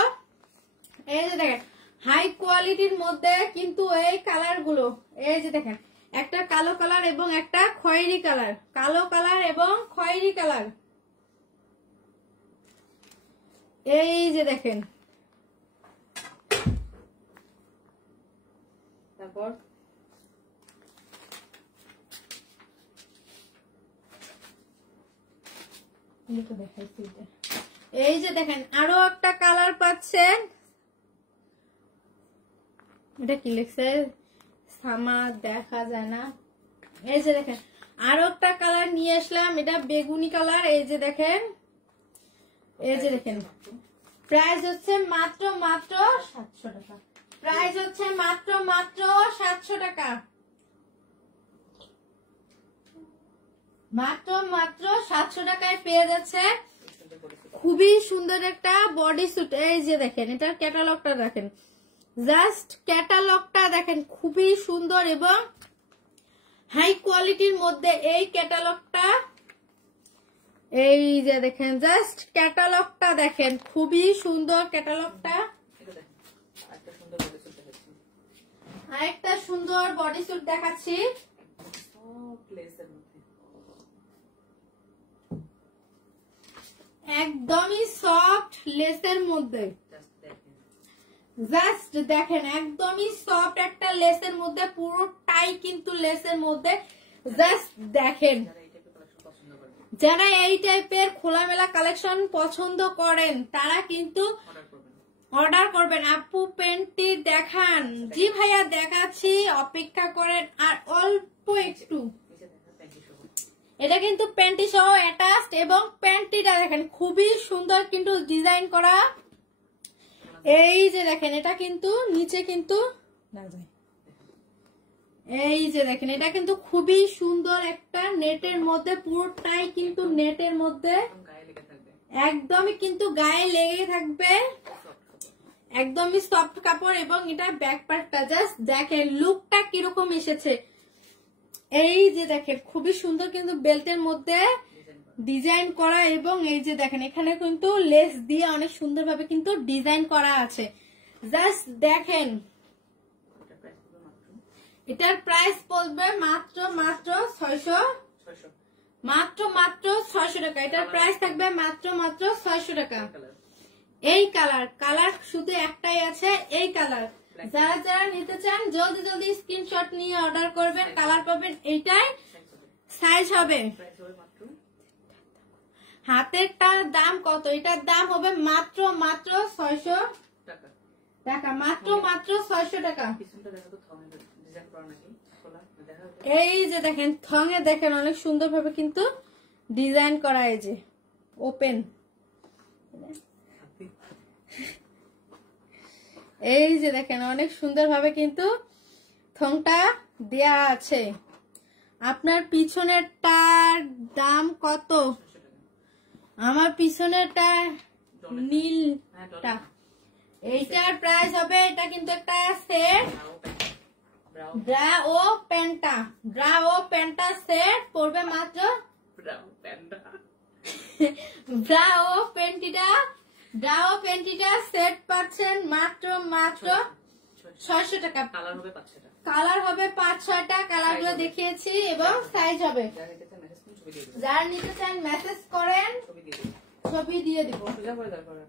এই যে দেখেন হাই কোয়ালিটির মধ্যে কিন্তু এই কালার গুলো। এই যে দেখেন একটা কালো কালার এবং একটা খয়েরি কালার, কালো কালার এবং খয়েরি কালার। এই যে দেখেন, তারপর এই যে দেখেন আরো একটা কালার পাচ্ছেন। এটা কি লিখছে সামা দেখা যায় না। এই যে দেখেন আরো একটা কালার নিয়ে আসলাম, এটা বেগুনি কালার। এই যে দেখেন, এই যে দেখেন প্রাইস হচ্ছে মাত্র 700 টাকা। প্রাইস হচ্ছে মাত্র 700 টাকা। মাত্র 700 টাকায় পেয়ে যাচ্ছে খুবই সুন্দর একটা বডি স্যুট। এই যে দেখেন এটার ক্যাটালগটা দেখেন, জাস্ট ক্যাটালগটা দেখেন খুবই সুন্দর এবং হাই কোয়ালিটির মধ্যে এই ক্যাটালগটা। এই যে দেখেন জাস্ট ক্যাটালগটা দেখেন খুবই সুন্দর ক্যাটালগটা। আরেকটা সুন্দর বডি স্যুট দেখাচ্ছি। একদমই সফট লেসের মধ্যে, জাস্ট দেখেন একদমই সফট একটা লেসের মধ্যে, পুরোটাই কিন্তু লেসের মধ্যে। জাস্ট দেখেন যারা এই টাইপের খোলামেলা কালেকশন পছন্দ করেন তারা কিন্তু অর্ডার করবেন। আপু প্যান্টটি দেখান। জি ভাইয়া দেখাচ্ছি, অপেক্ষা করেন আর অল্প একটু। এটা কিন্তু প্যান্টি সহ অ্যাটাচড এবং প্যান্টিটা দেখেন খুবই সুন্দর কিন্তু ডিজাইন করা। এই যে দেখেন এটা কিন্তু নিচে কিন্তু এই যে দেখেন এটা কিন্তু খুবই সুন্দর একটা নেটের মধ্যে, পুরোটাই কিন্তু নেটের মধ্যে একদমই কিন্তু গায়ে লেগে থাকবে, একদমই সফট কাপড়। এবং এটা ব্যাক পার্টটা জাস্ট দেখেন লুকটা কিরকম এসেছে। এই যে দেখেন খুবই সুন্দর কিন্তু বেল্টের মধ্যে ডিজাইন করা এবং এই যে দেখেন এখানে কিন্তু লেস দিয়ে অনেক সুন্দরভাবে কিন্তু ডিজাইন করা আছে। জাস্ট দেখেন এটার প্রাইস পড়বে মাত্র 600, মাত্র 600 টাকা। এটার প্রাইস থাকবে মাত্র 600 টাকা। এই কালার শুধু একটাই আছে, এই কালার। যারা যারা নিতে চান জলদি জলদি স্ক্রিনশট নিয়ে অর্ডার করবেন। কালার পাবেন এইটাই, সাইজ হবে। হাতেরটার দাম কত? এটার দাম হবে মাত্র 600 টাকা। মাত্র 600 টাকা। এই যে দেখেন থঙে দেখেন অনেক সুন্দর ভাবে কিন্তু ডিজাইন করা। এই যে ওপেন, এই যে দেখেন অনেক সুন্দর ভাবে কিন্তু থংটা দেয়া আছে। আপনার পিছনেরটার দাম কত? আমার পিছনেরটা নীলটা, এইটার প্রাইস হবে, এটা কিন্তু একটা সেট ব্রা ও প্যান্টা সেট পড়বে মাত্র ব্রা ও প্যান্টিটা সেট পাচ্ছেন মাত্র 600 টাকা। কালার হবে 5-6টা, কালার গুলো দেখিয়েছি এবং সাইজ হবে। যারা নিতে চান মেসেজ করেন, ছবি দিয়ে দিব। সোজা করে দাঁড় করা,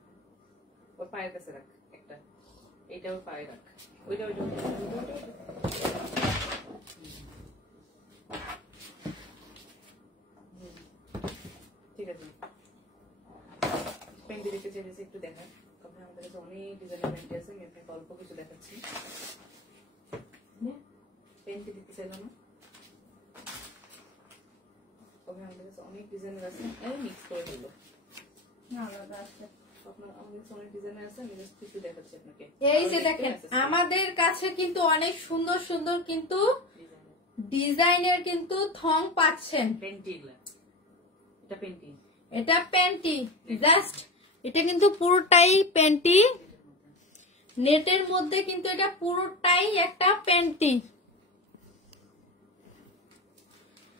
ওর পায়ের কাছে রাখ একটা, এইটা ওর পায়ে রাখ, ওইটা ওইটা ঠিক আছে। পেন্টি দেখতে চেয়েছে একটু দেখা, তবে আমাদের কাছে অনেক ডিজাইনের পেন্টি আছে, আমি আপনাকে অল্প কিছু দেখাচ্ছি। পেন্টি দিতে চাইল না, তবে আমাদের কাছে অনেক ডিজাইনের আছে, আমি মিক্স করে দিল না আলাদা আছে। এই এই যে দেখেন আমাদের কাছে কিন্তু অনেক সুন্দর সুন্দর কিন্তু ডিজাইনের কিন্তু থং পাচ্ছেন। এটা প্যান্টি, জাস্ট এটা কিন্তু পুরোটাই প্যান্টি, নেটের মধ্যে কিন্তু এটা পুরোটাই একটা প্যান্টি।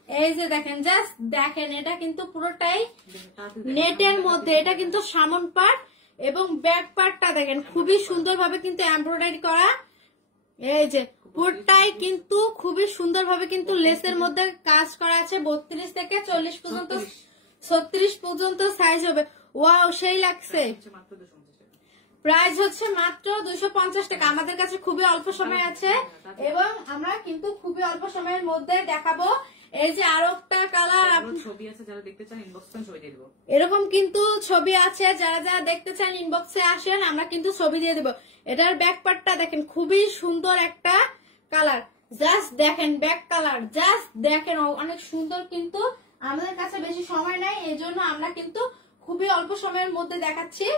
এই যে দেখেন, জাস্ট দেখেন, এটা কিন্তু পুরোটাই নেটের মধ্যে, এটা কিন্তু সামন পার্ট এবং ব্যাক পার্টটা দেখেন খুবই সুন্দর ভাবে কিন্তু এমব্রয়ডারি করা। এই যে পুরোটাই কিন্তু খুবই সুন্দর ভাবে কিন্তু লেসের মধ্যে কাজ করা আছে। 32 থেকে 40 পর্যন্ত 36 পর্যন্ত সাইজ হবে। ওয়াও, সেই লাগছে। প্রাইস হচ্ছে মাত্র 250 টাকা। আমাদের কাছে খুবই অল্প সময় আছে এবং আমরা কিন্তু খুবই অল্প সময়ের মধ্যে দেখাবো। এই যে আরো একটা কালার, ছবি আছে, যারা দেখতে চান ইনবক্সে ছবি দিয়ে দেব। এরকম কিন্তু ছবি আছে, যারা যারা দেখতে চান ইনবক্সে আসেন, আমরা কিন্তু ছবি দিয়ে দেব। এটার ব্যাক পার্টটা দেখেন খুবই সুন্দর একটা কালার, জাস্ট দেখেন ব্যাক কালার, জাস্ট দেখেন অনেক সুন্দর। কিন্তু আমাদের কাছে বেশি সময় নাই, এই জন্য আমরা কিন্তু খুবই অল্প সময়ের মধ্যে দেখাচ্ছি।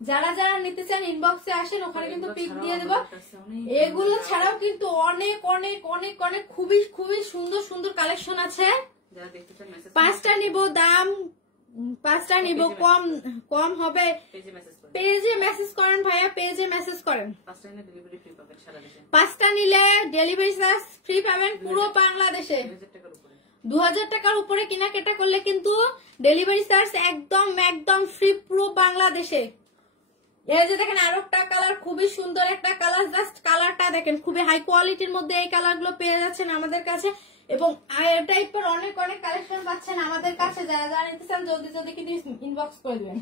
যারা যারা নিতে চান ইনবক্সে আসেন, ওখানে কিন্তু পিক দিয়ে দেবো। এগুলো ছাড়াও কিন্তু অনেক অনেক অনেক অনেক খুবই খুবই সুন্দর সুন্দর কালেকশন আছে। 5টা নিব, দাম 5টা নিব, কম কম হবে। পেজে মেসেজ করেন ভাইয়া, পেজে মেসেজ করেন। 5টা নিলে ডেলিভারি চার্জ ফ্রি পাবেন পুরো বাংলাদেশে। 2000 টাকার উপরে কেনাকাটা করলে কিন্তু ডেলিভারি চার্জ একদম একদম ফ্রি পুরো বাংলাদেশে। এই যে দেখেন আরো একটা কালার, খুবই সুন্দর একটা কালার, জাস্ট কালারটা দেখেন, খুবই হাই কোয়ালিটির মধ্যে এই কালার গুলো পেয়ে যাচ্ছেন আমাদের কাছে। এবং এই টাইপের অনেক অনেক কালেকশন পাচ্ছেন আমাদের কাছে। যারা যারা নিতে চান জলদি জলদি কিন্তু ইনবক্স করে দিবেন।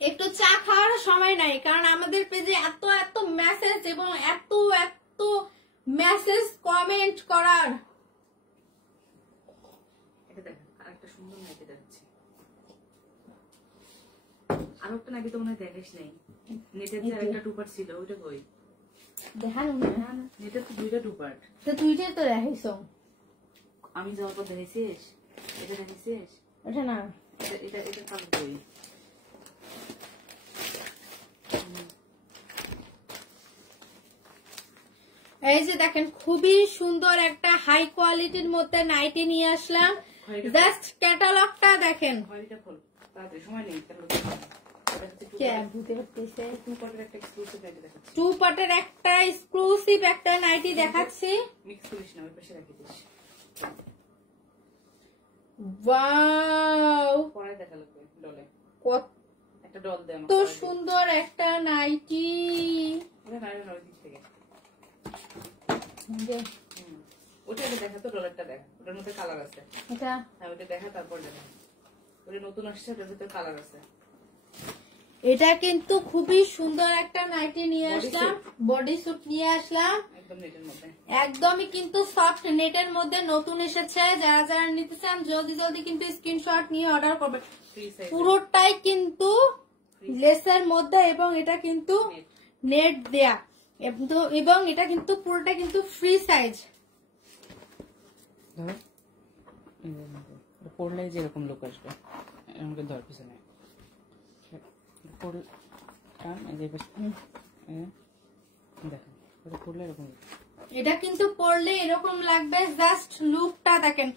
একটু চা খাওয়ার সময় নাই, কারণ আমাদের পেজে এত এত মেসেজ এবং এত এত মেসেজ কমেন্ট করার। আর একটা নাকি তো মনে হয় দেখিস নাই, নেটের যে আরেকটা টু পার্ট ছিল ওইটা কই? দেখানো না, নেটের তো 2টা টু পার্ট। তো তুইটাই তো দেখাইছো। আমি যাওয়ার পর দেখাইছিস? এটা দেখাইছিস? ওটা না, এটা এটা কালো কই? এই যে দেখেন খুবই সুন্দর একটা হাই কোয়ালিটির মধ্যে নাইটি নিয়ে আসলাম। জাস্ট ক্যাটালগটা দেখেন। সময় নেই, টু পার্টের একটা এক্সক্লুসিভ একটা নাইটি দেখাচ্ছি। ওয়াও, কত সুন্দর একটা নাইটি। ওটা দেখা তো, ডলারটা দেখা, ওটার মধ্যে কালার আছে। হ্যাঁ, ওটা দেখা, তারপর দেখা। ওটা নতুন আসছে, ওটার ভিতরে কালার আছে। এটা কিন্তু খুবই সুন্দর একটা নাইটি নিয়ে আসলাম, বডি স্যুট নিয়ে আসলাম, একদম নেটের মধ্যে, একদমই কিন্তু সফট নেটের মধ্যে নতুন এসেছে। যারা যারা নিতে চান জলদি জলদি কিন্তু স্ক্রিনশট নিয়ে অর্ডার করবেন। পুরোটাই কিন্তু লেসের মধ্যে এবং এটা কিন্তু নেট দেয়া, এবং এটা কিন্তু পুরোটা কিন্তু ফ্রি সাইজ। পড়লে যেরকম লোক আসবে এরকম ধর পিছনে এটা কিন্তু পরলে এরকম লাগবে, জাস্ট লুকটা দেখেন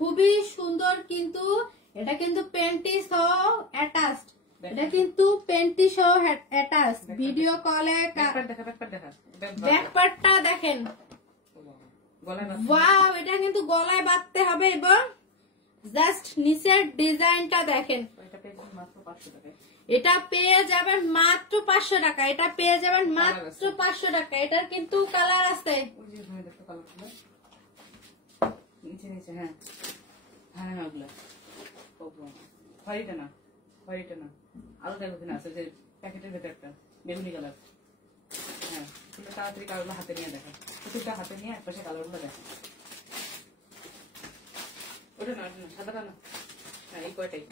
খুবই সুন্দর। কিন্তু এটা কিন্তু প্যান্টি সহ অ্যাটাচড, এটা কিন্তু প্যান্টি সহ অ্যাটাচড। ভিডিও কলে ব্যাক পার্টটা দেখেন, ওয়াও, এটা কিন্তু গলায় বাঁধতে হবে। এবং জাস্ট নিচের ডিজাইনটা দেখেন, এটা পেয়ে যাবেন মাত্র 500 টাকা। এটা পেয়ে যাবেন মাত্র 500 টাকা। এটার কিন্তু কালার আছে, নিচে নিচে, হ্যাঁ হ্যাঁ হ্যাঁ, ওগুলা খয়েরিটা না, খয়েরিটা না, আরো দেখো কিনা আছে যে প্যাকেটের ভেতরটা বেগুনি কালার। হ্যাঁ, তুমি তাড়াতাড়ি কালারগুলো হাতে নিয়ে দেখো, প্রত্যেকটা হাতে নিয়ে একপাশে কালারগুলো দেখো। ওটা না, ওটা না, সাদাটা না, হ্যাঁ এই কয়টাই,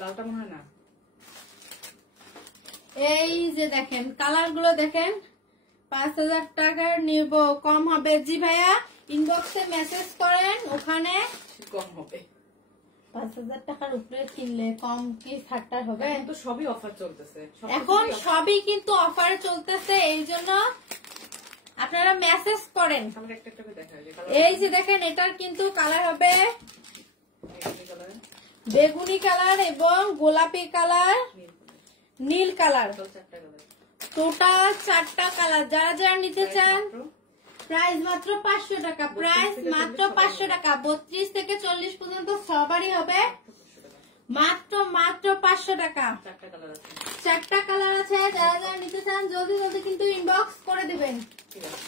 লালটা মনে হয় না। এই যে দেখেন কালার গুলো দেখেন, 5000 টাকার নিব, কম হবে। জি ভাইয়া, ইনবক্সে মেসেজ করেন, ওখানে কম হবে। 5000 টাকার উপরে কিনলে কম কি ছাড়টা হবে? এখন তো সবই অফার চলতেছে, এখন সবই কিন্তু অফার চলতেছে, এই জন্য আপনারা মেসেজ করেন। আমরা একটা একটা করে দেখা যায়। এই যে দেখেন, এটার কিন্তু কালার হবে কালার বেগুনি কালার এবং গোলাপি কালার, নীল কালার, চারটা কালার, টোটাল 4টা কালার। যারা যারা নিতে চান, প্রাইস মাত্র 500 টাকা, প্রাইস মাত্র 500 টাকা। 32 থেকে 40 পর্যন্ত সবারই হবে মাত্র 500 টাকা। 4টা কালার আছে, যারা যারা নিতে চান জলদি জলদি কিন্তু ইনবক্স করে দিবেন। ঠিক আছে,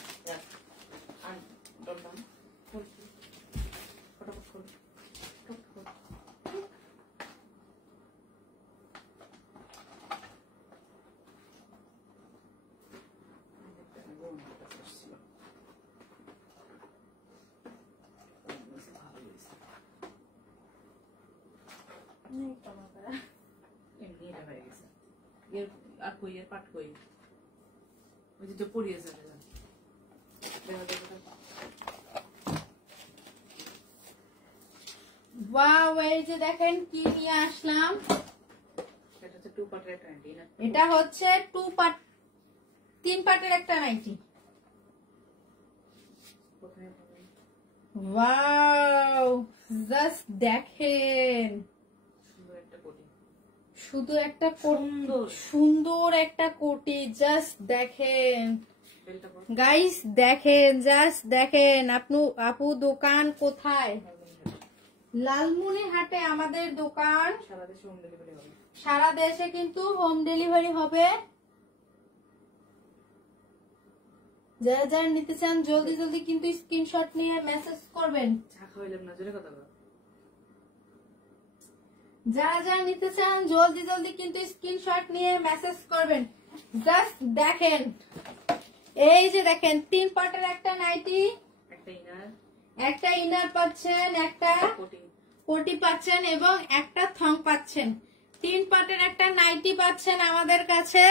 আর ডলডাম ফটাফট খোল, ফটাফট খোল। এমনি এটা হয়ে গেছে, এর আর কই, এর পাট কই, ওই যে পড়িয়েছে দেখা দেখো। ওয়াও, এই যে দেখেন কি নিয়ে আসলাম, এটা হচ্ছে 2 পার্টের একটা নাইটি না, এটা হচ্ছে 2 পার্ট, 3 পার্টের একটা নাইটি। কোথায় পাবে? ওয়াও, জাস্ট দেখেন, সুন্দর একটা কোটি, শুধু একটা সুন্দর একটা কোটি, জাস্ট দেখেন বেলটা পর গাইস, দেখেন জাস্ট দেখেন। আপু দোকান কোথায়? লালমনিরহাটে আমাদের দোকান। সারা দেশে হোম ডেলিভারি হবে, সারা দেশে কিন্তু হোম ডেলিভারি হবে। যারা যারা নিতে চান জলদি জলদি কিন্তু স্ক্রিনশট নিয়ে মেসেজ করবেন। চা খাওয়াইলাম না, জোরে কথা বল। যারা যারা নিতে চান জলদি জলদি কিন্তু স্ক্রিনশট নিয়ে মেসেজ করবেন। জাস্ট দেখেন, এই যে দেখেন 3 পার্টের একটা নাইটি, একটা ইনার পাচ্ছেন, একটা কোটি পাচ্ছেন এবং একটা থং পাচ্ছেন। 3 পার্টের একটা নাইটি পাচ্ছেন আমাদের কাছে।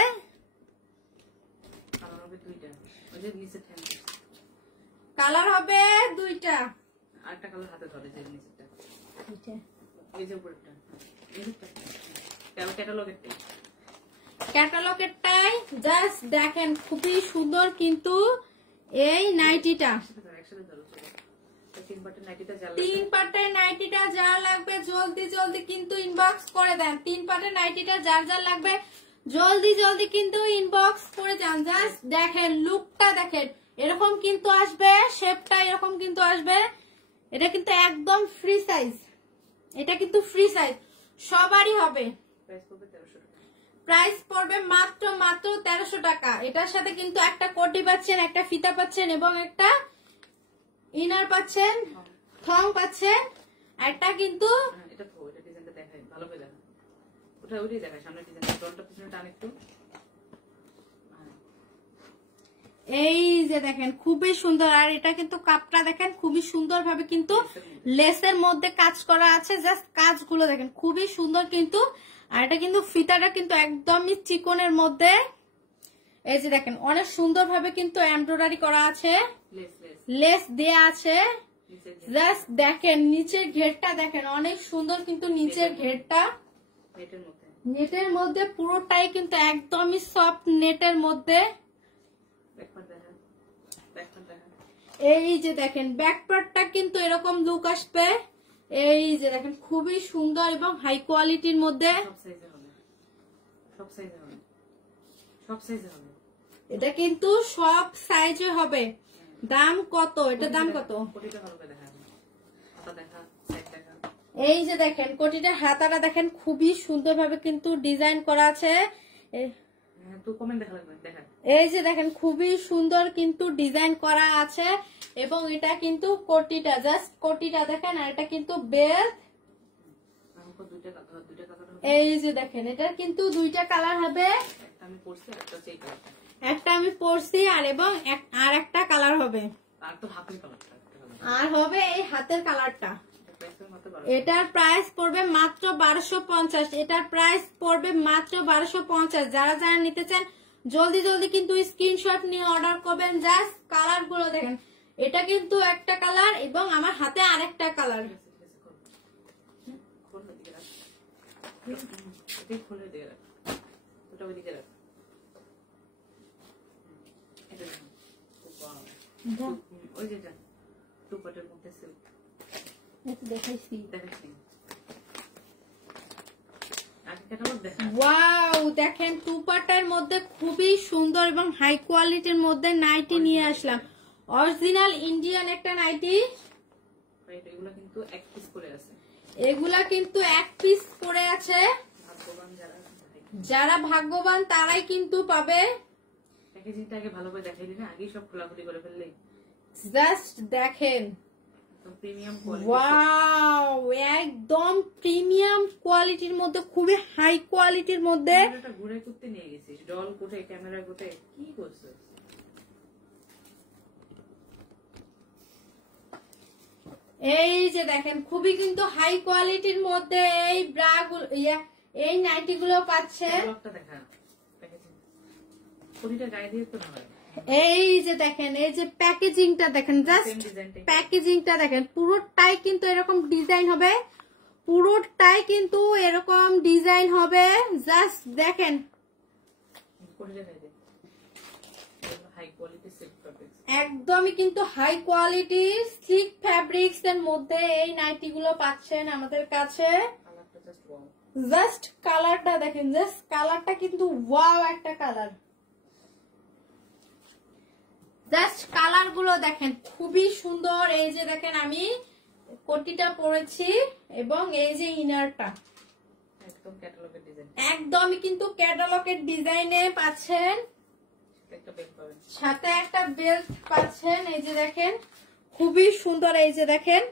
কালার হবে 2টা, আরেকটা কালার হাতে ধরে, যে নিচেরটা, এই যে উপরেরটা, ক্যাটালগেরটাই জাস্ট দেখেন, খুবই সুন্দর কিন্তু এই নাইটিটা। 3 পার্টের নাইটিটা যার লাগবে জলদি জলদি কিন্তু ইনবক্স করে দেন। 3 পার্টের নাইটিটা যার যার লাগবে জলদি জলদি কিন্তু ইনবক্স করে যান। জাস্ট দেখেন, লুকটা দেখেন, এরকম কিন্তু আসবে, শেপটা এরকম কিন্তু আসবে। এটা কিন্তু একদম ফ্রি সাইজ, এটা কিন্তু ফ্রি সাইজ, সবারই হবে। প্রাইস পড়বে মাত্র 1300 টাকা। এটার সাথে কিন্তু একটা কোটি পাচ্ছেন, একটা ফিতা পাচ্ছেন এবং একটা ইনার পাচ্ছেন, থং পাচ্ছেন। একটা কিন্তু এই যে দেখেন খুবই সুন্দর, আর এটা কিন্তু কাপটা দেখেন খুবই সুন্দর ভাবে কিন্তু লেসের মধ্যে কাজ করা আছে। জাস্ট কাজগুলো দেখেন খুবই সুন্দর কিন্তু, আর এটা কিন্তু ফিতাটা কিন্তু একদমই চিকনের মধ্যে। এই যে দেখেন অনেক সুন্দর ভাবে কিন্তু এমব্রয়ডারি করা আছে, লেস দেয়া আছে। জাস্ট দেখেন নিচের ঘেরটা দেখেন, অনেক সুন্দর কিন্তু নিচের ঘেরটা নেটের মধ্যে, পুরোটাই কিন্তু একদমই সফট নেটের মধ্যে। এই যে দেখেন ব্যাক পার্টটা কিন্তু এরকম লুক আসবে। এই যে দেখেন খুবই সুন্দর এবং হাই কোয়ালিটির মধ্যে, এটা কিন্তু সব সাইজে হবে। দাম কত? এটা দাম কত? এই যে দেখেন কোটিটার হাতাটা দেখেন খুবই সুন্দর ভাবে কিন্তু ডিজাইন করা আছে। তুই কমেন্ট দেখা লাগবে, দেখা। এই যে দেখেন খুবই সুন্দর কিন্তু ডিজাইন করা আছে এবং এটা কিন্তু কোটিটা, জাস্ট কোটিটা দেখেন, আর এটা কিন্তু বেল্ট। আমাকে দুইটা কালার হবে। এই যে দেখেন এটার কিন্তু দুইটা কালার হবে, একটা আমি পরছি, একটা হচ্ছে এই কালারটা। একটা আমি পরছি আর এবং আর একটা কালার হবে, আর তো হাতের কালারটা, আর হবে এই হাতের কালারটা। প্রাইসের মতো এটার প্রাইস পড়বে মাত্র 1250। এটার প্রাইস পড়বে মাত্র 1250। যারা যারা নিতে চান জলদি জলদি কিন্তু স্ক্রিনশট নিয়ে অর্ডার করবেন। জাস্ট কালার গুলো দেখেন, এটা কিন্তু একটা কালার এবং আমার হাতে আরেকটা কালার। খুলে দিয়ে রাখ, ওটা ওইদিকে রাখ। ওই যে দুপাটের মধ্যে সিল্ক দেখাইছি, দেখাচ্ছি। আগে ক্যাটালগ দেখা। ওয়াও দেখেন টুপাটার মধ্যে খুবই সুন্দর এবং হাই কোয়ালিটির মধ্যে নাইটি নিয়ে আসলাম। অরিজিনাল ইন্ডিয়ান একটা নাইটি। এগুলা কিন্তু এক পিস করে আছে, এগুলা কিন্তু এক পিস করে আছে। ভাগ্যবান যারা ভাগ্যবান তারাই কিন্তু পাবে। প্যাকেজিংটা আগে ভালো করে দেখাইলি না, আগেই সব খোলাখুলি করে ফেললি। জাস্ট দেখেন, প্রিমিয়াম কোয়ালিটি। ওয়াও একদম প্রিমিয়াম কোয়ালিটির মধ্যে, খুবই হাই কোয়ালিটির মধ্যে। এটা ঘুরে করতে নিয়ে গেছিস, ডল কোটে, ক্যামেরা কোটে, কি করছিস? এই যে দেখেন খুবই কিন্তু হাই কোয়ালিটির মধ্যে এই ব্রাগুলো, এই নাইটি গুলো পাচ্ছেন। দেখা প্যাকেজিং, কোটিটা গায়ে দিয়ে তো ভালো। এই যে দেখেন, এই যে প্যাকেজিংটা দেখেন, জাস্ট প্যাকেজিংটা দেখেন, পুরোটাই কিন্তু এরকম ডিজাইন হবে, পুরোটাই কিন্তু এরকম ডিজাইন হবে। জাস্ট দেখেন, একদমই কিন্তু হাই কোয়ালিটি স্লিক ফ্যাব্রিক্স এর মধ্যে এই নাইটি গুলো পাচ্ছেন আমাদের কাছে। জাস্ট কালারটা দেখেন, জাস্ট কালারটা কিন্তু ওয়াও একটা কালার। জাস্ট কালার গুলো দেখেন খুবই সুন্দর। এই যে দেখেন আমি কোটিটা পরেছি এবং এই যে ইনারটা একদমই কিন্তু ক্যাটালগের ডিজাইনে পাচ্ছেন, সাথে একটা বেল্ট পাচ্ছেন। এই যে দেখেন খুবই সুন্দর। এই যে দেখেন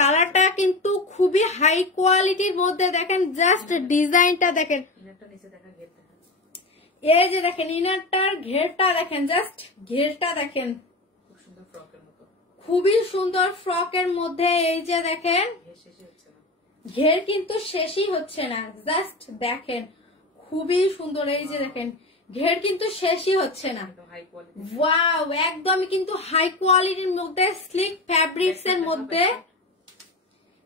কালারটা কিন্তু খুবই হাই কোয়ালিটির মধ্যে, দেখেন জাস্ট ডিজাইনটা দেখেন। এই যে দেখেন ইনারটার ঘেরটা দেখেন, জাস্ট ঘেরটা দেখেন, খুবই সুন্দর ফ্রকের মধ্যে। এই যে দেখেন ঘের কিন্তু শেষই হচ্ছে না, জাস্ট দেখেন খুবই সুন্দর। এই যে দেখেন ঘের কিন্তু শেষই হচ্ছে না। ওয়াও একদমই কিন্তু হাই কোয়ালিটির মধ্যে স্লিক ফ্যাব্রিক্স এর মধ্যে।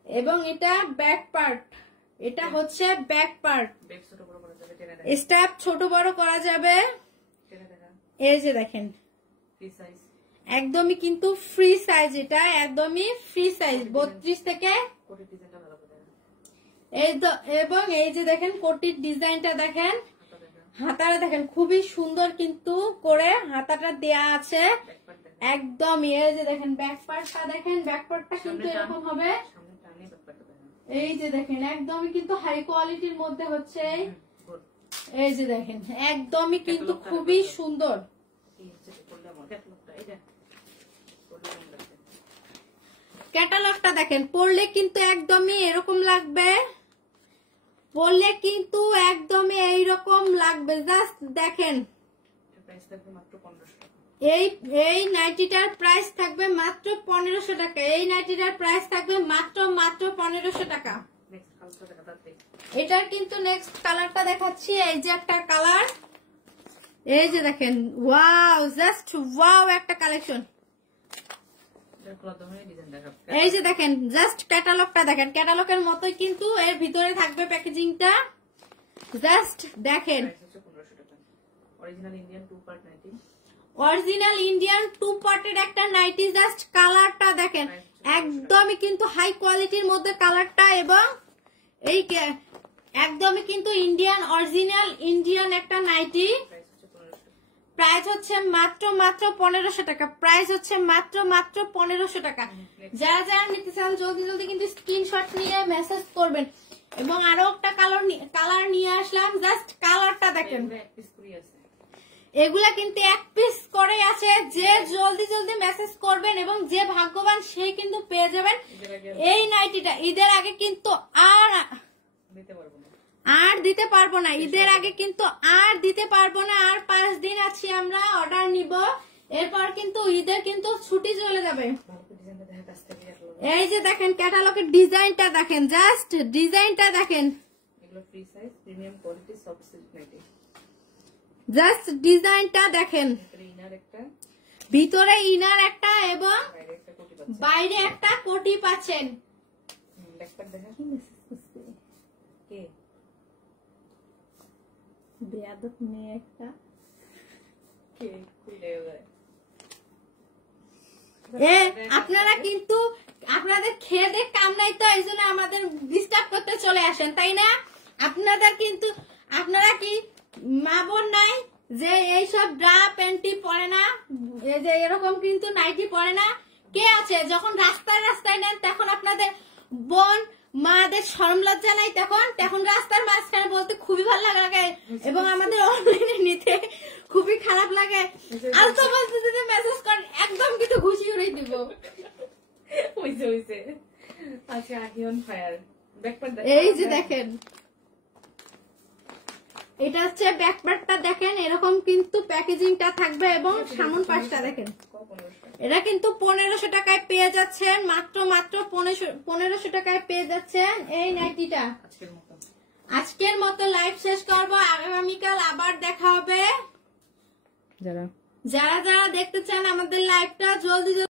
এবং এটা ব্যাক পার্ট, এটা হচ্ছে ব্যাক পার্ট, স্টেপ ছোট বড় করা যাবে। এই যে দেখেন একদমই কিন্তু ফ্রি সাইজ, এটা একদমই ফ্রি সাইজ 32 থেকে। এবং এই যে দেখেন কোটির ডিজাইনটা দেখেন, হাতাটা দেখেন খুবই সুন্দর কিন্তু করে হাতাটা দেয়া আছে একদমই। এই যে দেখেন ব্যাক পার্টটা দেখেন, ব্যাক পার্টটা কিন্তু এরকম হবে। এই যে দেখেন একদমই কিন্তু হাই কোয়ালিটির মধ্যে হচ্ছে। এই যে দেখেন একদমই কিন্তু খুবই সুন্দর। ক্যাটালগটা দেখেন, পরলে কিন্তু একদমই এরকম লাগবে, পরলে কিন্তু একদমই এইরকম লাগবে। জাস্ট দেখেন এই নাইটিটার প্রাইস থাকবে মাত্র 1500 টাকা। এই নাইটিটার প্রাইস থাকবে মাত্র 1500 টাকা। এটার কিন্তু নেক্সট কালারটা দেখাচ্ছি। এই যে একটা কালার, এই যে দেখেন ওয়াও, জাস্ট ওয়াও একটা কালেকশন। এই যে দেখেন জাস্ট ক্যাটালগটা দেখেন, ক্যাটালগের মতোই কিন্তু এর ভিতরে থাকবে প্যাকেজিংটা। জাস্ট দেখেন অরিজিনাল ইন্ডিয়ান 2 পার্টের একটা নাইটি। জাস্ট কালারটা দেখেন একদমই কিন্তু হাই কোয়ালিটির মধ্যে কালারটা, এবং এই একদমই কিন্তু ইন্ডিয়ান অরিজিনাল ইন্ডিয়ান একটা নাইটি। প্রাইস হচ্ছে মাত্র 1500 টাকা। প্রাইস হচ্ছে মাত্র 1500 টাকা। যারা যারা নিতে চান জলদি জলদি কিন্তু স্ক্রিনশট নিয়ে মেসেজ করবেন। এবং আরো একটা কালার নিয়ে আসলাম, জাস্ট কালারটা দেখেন, এগুলো এক পিস করে আছে। এগুলা কিন্তু এক পিস করে আছে। যে জলদি জলদি মেসেজ করবেন এবং যে ভাগ্যবান সেই কিন্তু পেয়ে যাবেন ঈদের আগে এই নাইটিটা। ঈদের আগে কিন্তু আর দিতে পারবো না। দিতে পারবো না, ঈদের আগে কিন্তু আর দিতে পারবো না। আর 5 দিন আছি আমরা, অর্ডার নিব, এরপর কিন্তু ঈদের কিন্তু ছুটি চলে যাবে। ভালো করে ডিজাইনটা দেখা কাছ থেকে দেখলো। এই যে দেখেন ক্যাটালগের ডিজাইনটা দেখেন, জাস্ট ডিজাইনটা দেখেন, এগুলো free size, premium quality, soft silk nighty. Just ডিজাইনটা দেখেন। ভিতরে ইনার একটা, ভিতরে ইনার একটা এবং বাইরে একটা কোটি পাচ্ছে। বাইরে একটা কোটি পাচ্ছেন। ব্যাকপ্যাক দেখা। কে? বেয়াদব মেয়ে একটা। কে খুলে যায়? আপনারা কিন্তু আপনাদের খেয়ে দেখ কাম নাই, তো এই জন্য আমাদের ডিস্টার্ব করতে চলে আসেন, তাই না? আপনাদের কিন্তু আপনারা কি মা বোন নাই যে এইসব ড্রা প্যান্টি পরে না, এই যে এরকম কিন্তু নাইটি পরে না? কে আছে? যখন রাস্তায় রাস্তায় নেন তখন আপনাদের বোন মাদের শরম লজ্জা নাই, তখন রাস্তার মাঝখানে বলতে খুবই ভালো লাগে এবং আমাদের অনলাইনে নিতে খুবই খারাপ লাগে। আলতো বলতে যদি মেসেজ করেন একদম কিন্তু ঘুষি উড়িয়ে দিব। হইছে আচ্ছা, আগে অন ফায়ার। ব্যাকপ্যাক দেখা। এই যে দেখেন, এটা হচ্ছে ব্যাকপ্যাকটা দেখেন, এরকম কিন্তু প্যাকেজিংটা থাকবে এবং সামন পাশটা দেখেন। এটা কিন্তু 1500 টাকায় পেয়ে যাচ্ছেন, মাত্র 1500 টাকায় পেয়ে যাচ্ছেন এই নাইটিটা। আজকের মতো লাইভ শেষ করবো, আগামীকাল আবার দেখা হবে। যারা যারা দেখতে চান আমাদের লাইভটা জলদি